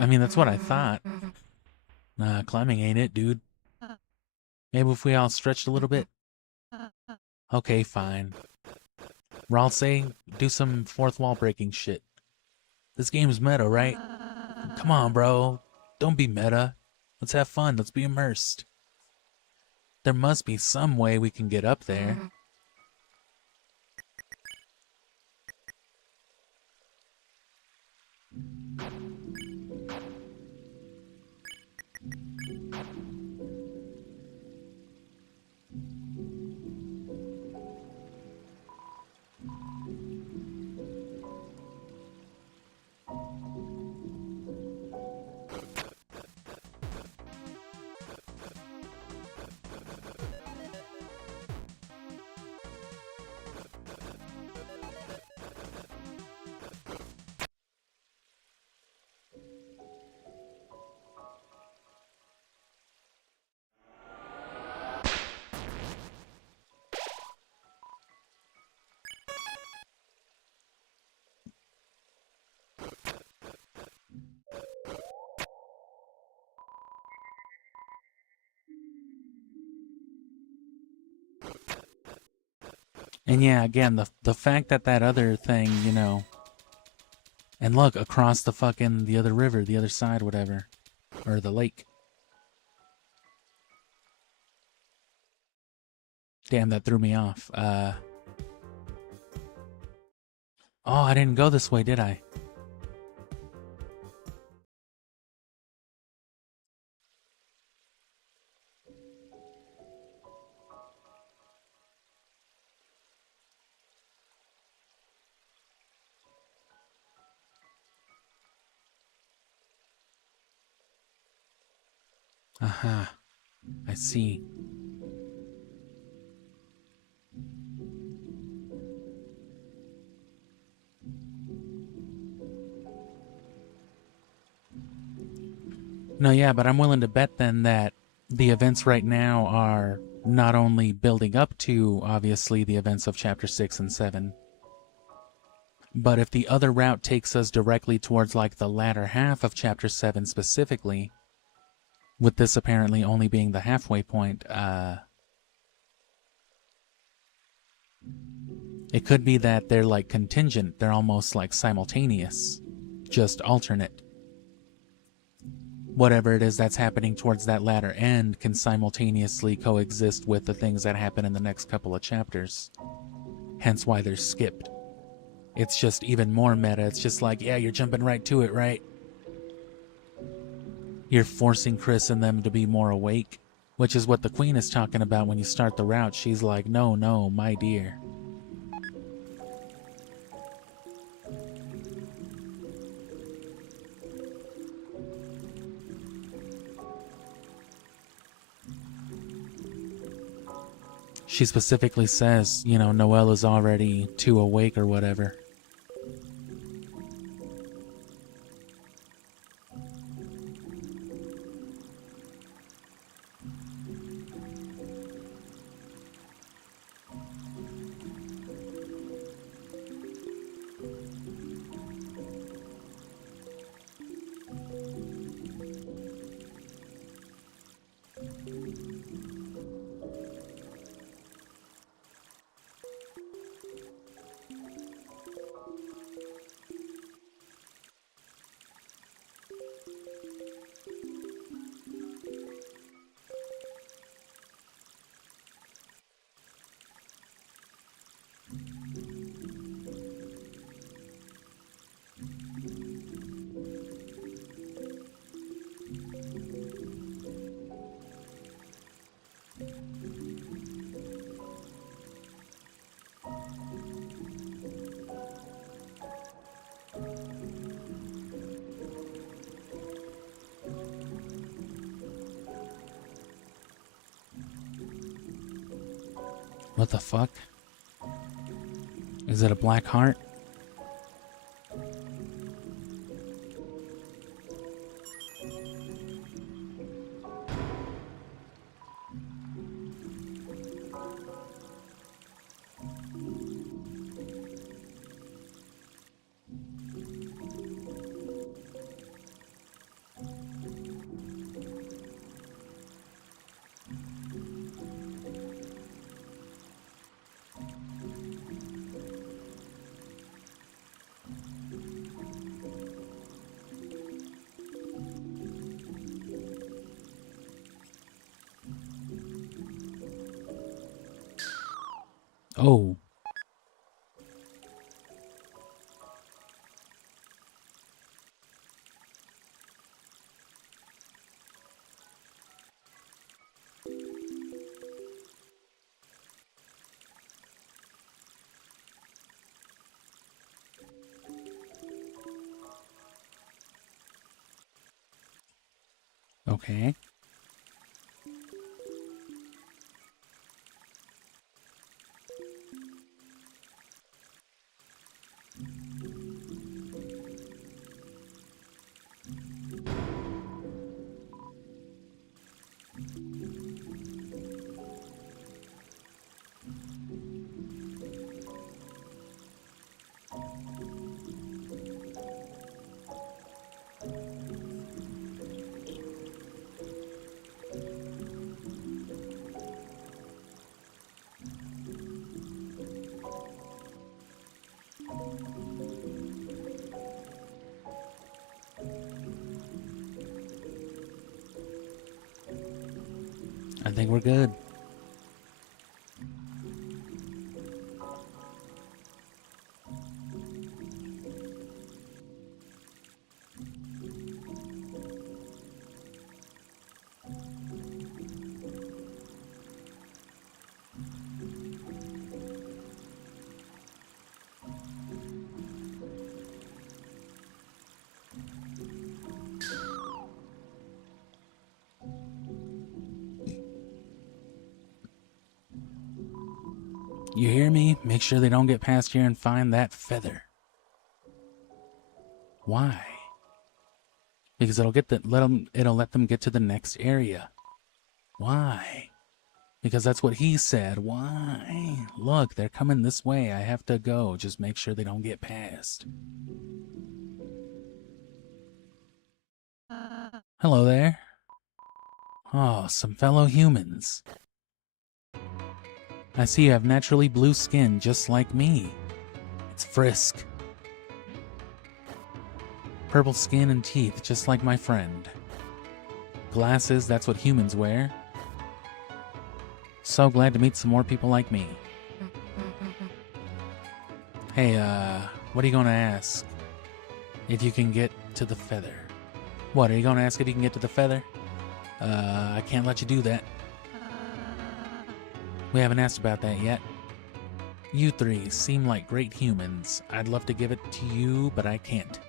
I mean, that's what I thought. Nah, climbing ain't it, dude. Maybe if we all stretched a little bit? Okay, fine. Or I'll say, do some fourth wall breaking shit. This game's meta, right? Come on, bro. Don't be meta. Let's have fun. Let's be immersed. There must be some way we can get up there. And yeah, again, the fact that that other thing, you know, and look, across the fucking, the other river, the other side, whatever, or the lake. Damn, that threw me off. Oh, I didn't go this way, did I? Aha, I see. No, yeah, but I'm willing to bet then that the events right now are not only building up to, obviously, the events of Chapter 6 and 7, but if the other route takes us directly towards, like, the latter half of Chapter 7 specifically, with this apparently only being the halfway point, it could be that they're, like, contingent, they're almost, like, simultaneous, just alternate. Whatever it is that's happening towards that latter end can simultaneously coexist with the things that happen in the next couple of chapters. Hence why they're skipped. It's just even more meta. It's just like, yeah, you're jumping right to it, right? You're forcing Chris and them to be more awake, which is what the Queen is talking about when you start the route. She's like, no, no, my dear. She specifically says, you know, Noelle is already too awake or whatever. What the fuck? Is it a black heart? Oh. Okay. I think we're good. You hear me? Make sure they don't get past here and find that feather. Why? Because it'll let them get to the next area. Why? Because that's what he said. Why? Look, they're coming this way. I have to go. Just make sure they don't get past. Hello there. Oh, some fellow humans. I see you have naturally blue skin just like me. It's Frisk. Purple skin and teeth just like my friend. Glasses, that's what humans wear. So glad to meet some more people like me. Hey, what are you gonna ask? If you can get to the feather. What, are you gonna ask if you can get to the feather? I can't let you do that. We haven't asked about that yet. You three seem like great humans. I'd love to give it to you, but I can't.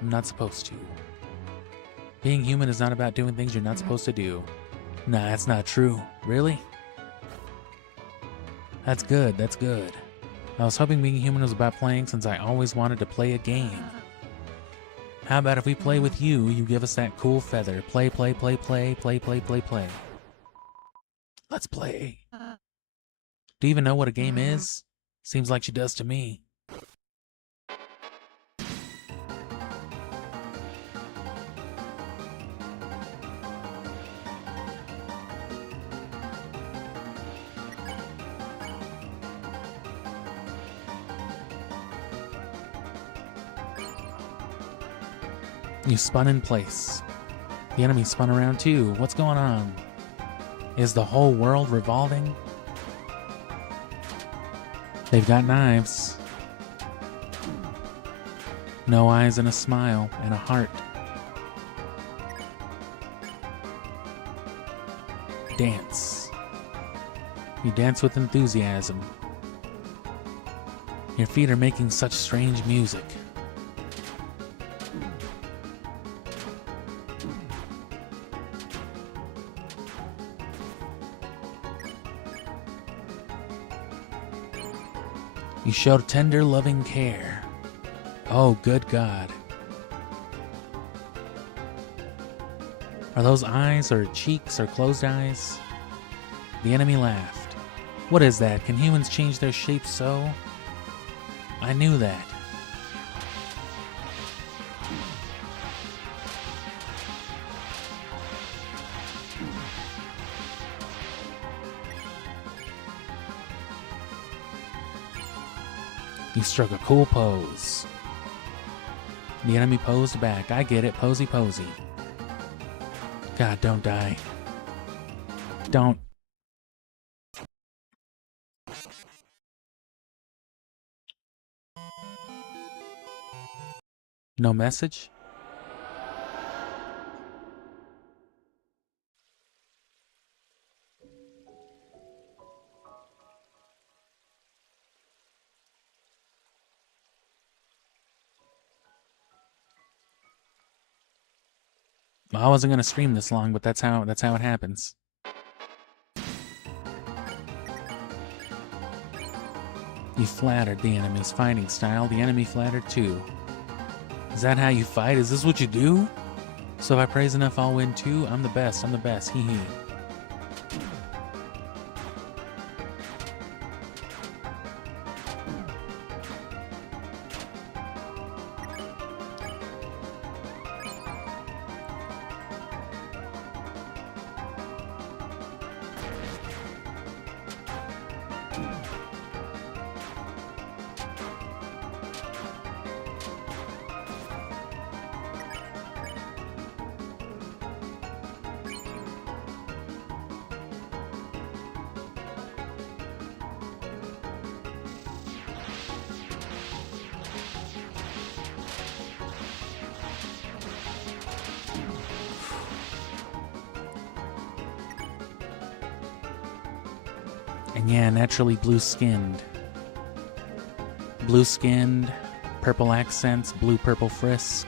I'm not supposed to. Being human is not about doing things you're not supposed to do. Nah, that's not true. Really? That's good, that's good. I was hoping being human was about playing since I always wanted to play a game. How about if we play with you, you give us that cool feather. Play, play, play, play, play, play, play, play. Let's play. Do you even know what a game is? Seems like she does to me. You spun in place. The enemy spun around too. What's going on? Is the whole world revolving? They've got knives. No eyes and a smile and a heart. Dance. You dance with enthusiasm. Your feet are making such strange music. You showed tender, loving care. Oh, good God. Are those eyes or cheeks or closed eyes? The enemy laughed. What is that? Can humans change their shape so? I knew that. You struck a cool pose. The enemy posed back. I get it. Posy, posy. God, don't die. Don't. No message? I wasn't gonna stream this long, but that's how it happens. You flattered the enemy's fighting style. The enemy flattered too. Is that how you fight? Is this what you do? So if I praise enough, I'll win too? I'm the best. I'm the best. Hee hee. And yeah, naturally blue-skinned. Blue-skinned, purple accents, blue-purple frisk.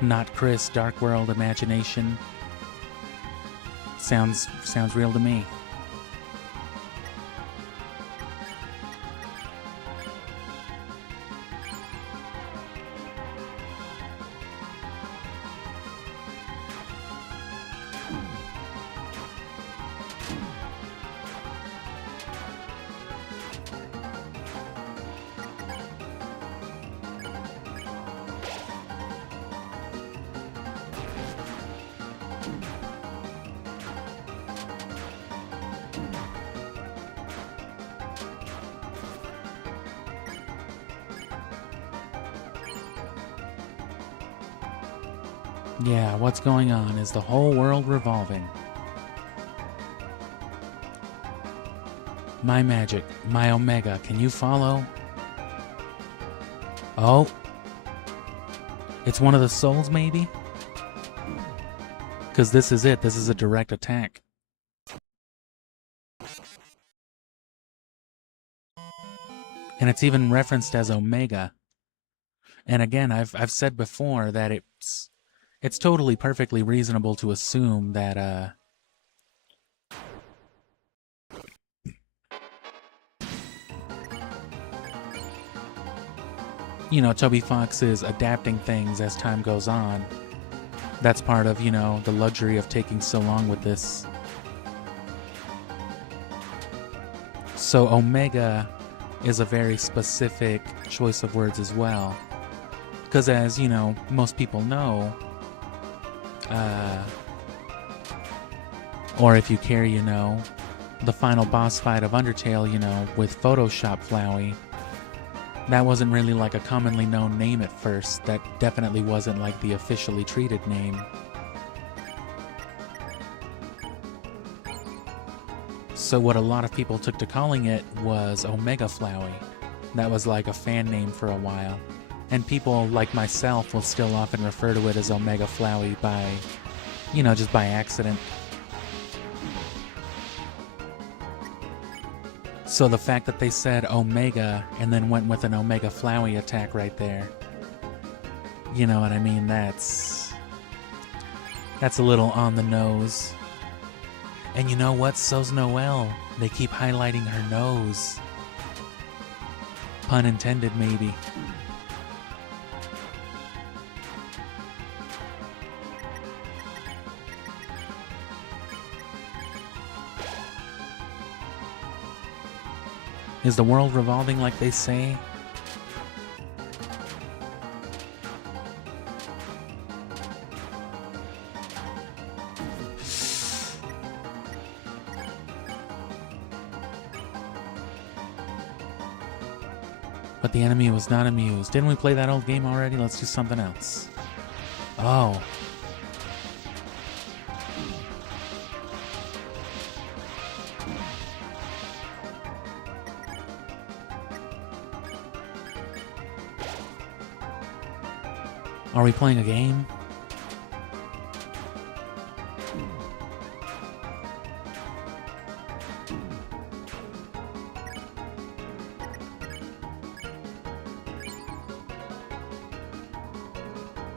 Not Chris, Dark World Imagination. Sounds real to me. Yeah, what's going on? Is the whole world revolving? My magic, my omega, can you follow? Oh. It's one of the souls, maybe? Because this is it. This is a direct attack. And it's even referenced as omega. And again, I've said before that it's totally perfectly reasonable to assume that you know, Toby Fox is adapting things as time goes on. That's part of, you know, the luxury of taking so long with this. So Omega is a very specific choice of words as well. Because as, you know, most people know, or if you care, you know, the final boss fight of Undertale, you know, with Photoshop Flowey, that wasn't really like a commonly known name at first. That definitely wasn't like the officially treated name. So what a lot of people took to calling it was Omega Flowey. That was like a fan name for a while. And people like myself will still often refer to it as Omega Flowey by, you know, just by accident. So the fact that they said Omega and then went with an Omega Flowey attack right there, you know what I mean? That's a little on the nose. And you know what? So's Noelle. They keep highlighting her nose. Pun intended, maybe. Is the world revolving like they say? But the enemy was not amused. Didn't we play that old game already? Let's do something else. Oh. Are we playing a game?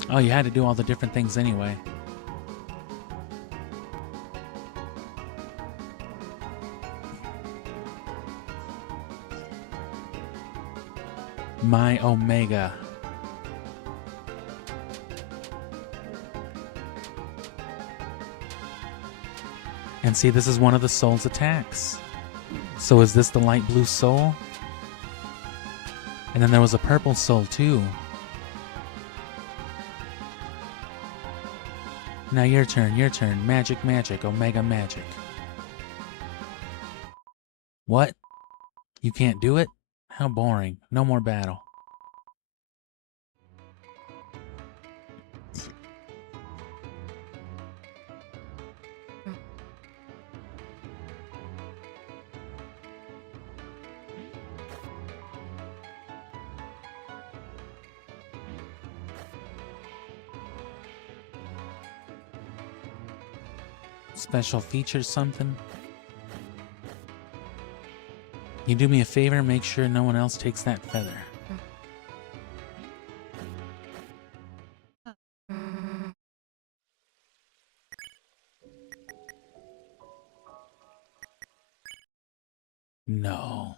Oh, you had to do all the different things anyway. My Omega. And see, this is one of the soul's attacks. So is this the light blue soul? And then there was a purple soul too. Now your turn, your turn. Magic, magic, Omega magic. What? You can't do it? How boring. No more battle. Special features something? You do me a favor, make sure no one else takes that feather. No.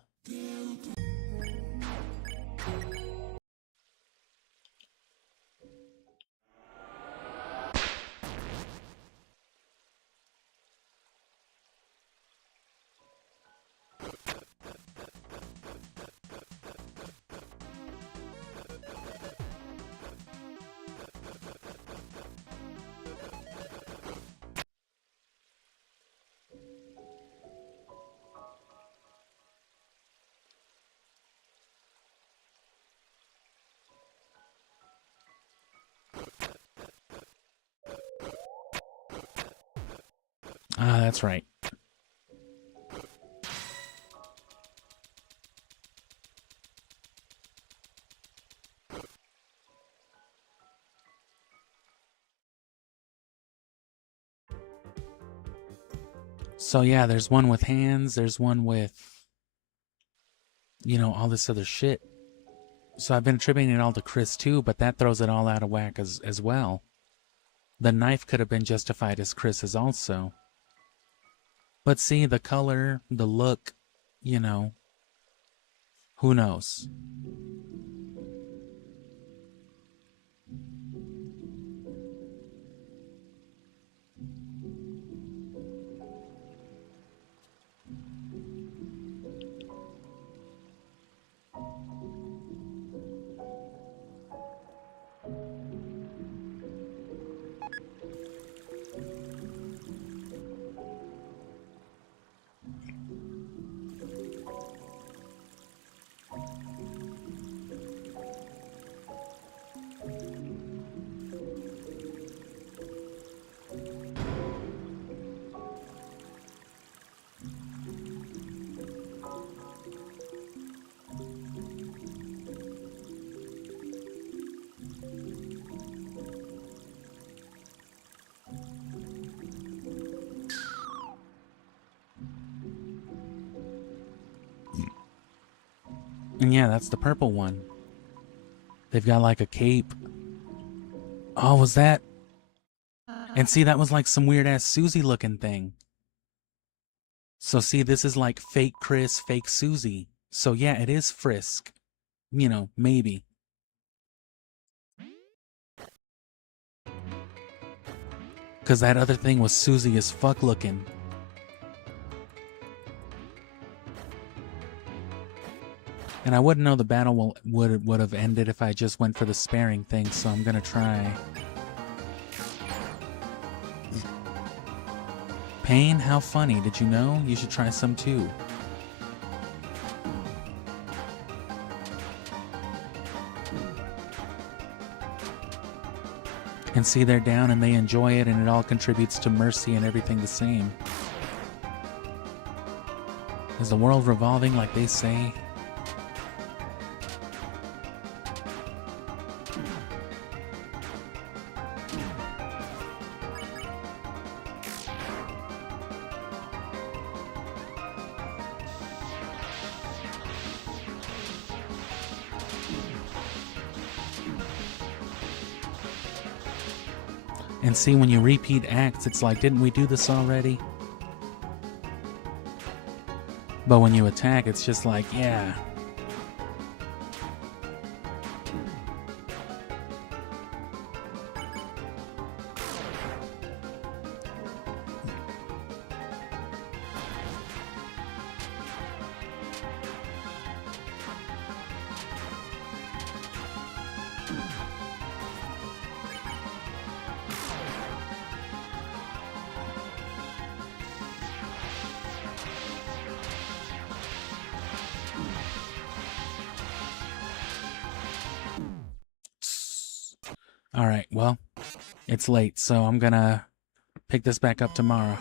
Ah, that's right. So yeah, there's one with hands, there's one with, you know, all this other shit. So I've been attributing it all to Chris too, but that throws it all out of whack as well. The knife could have been justified as Chris's also. But see, the color, the look, you know, who knows? And yeah, that's the purple one. They've got like a cape. Oh, was that? And see, that was like some weird ass Susie looking thing. So see, this is like fake Chris, fake Susie. So yeah, it is Frisk. You know, maybe. Because that other thing was Susie as fuck looking. And I wouldn't know the battle would have ended if I just went for the sparing thing, so I'm gonna try. Pain, how funny. Did you know? You should try some too. And see, they're down and they enjoy it, and it all contributes to mercy and everything the same. Is the world revolving like they say? And see, when you repeat acts, it's like, didn't we do this already? But when you attack, it's just like, yeah. All right, well, it's late, so I'm gonna pick this back up tomorrow.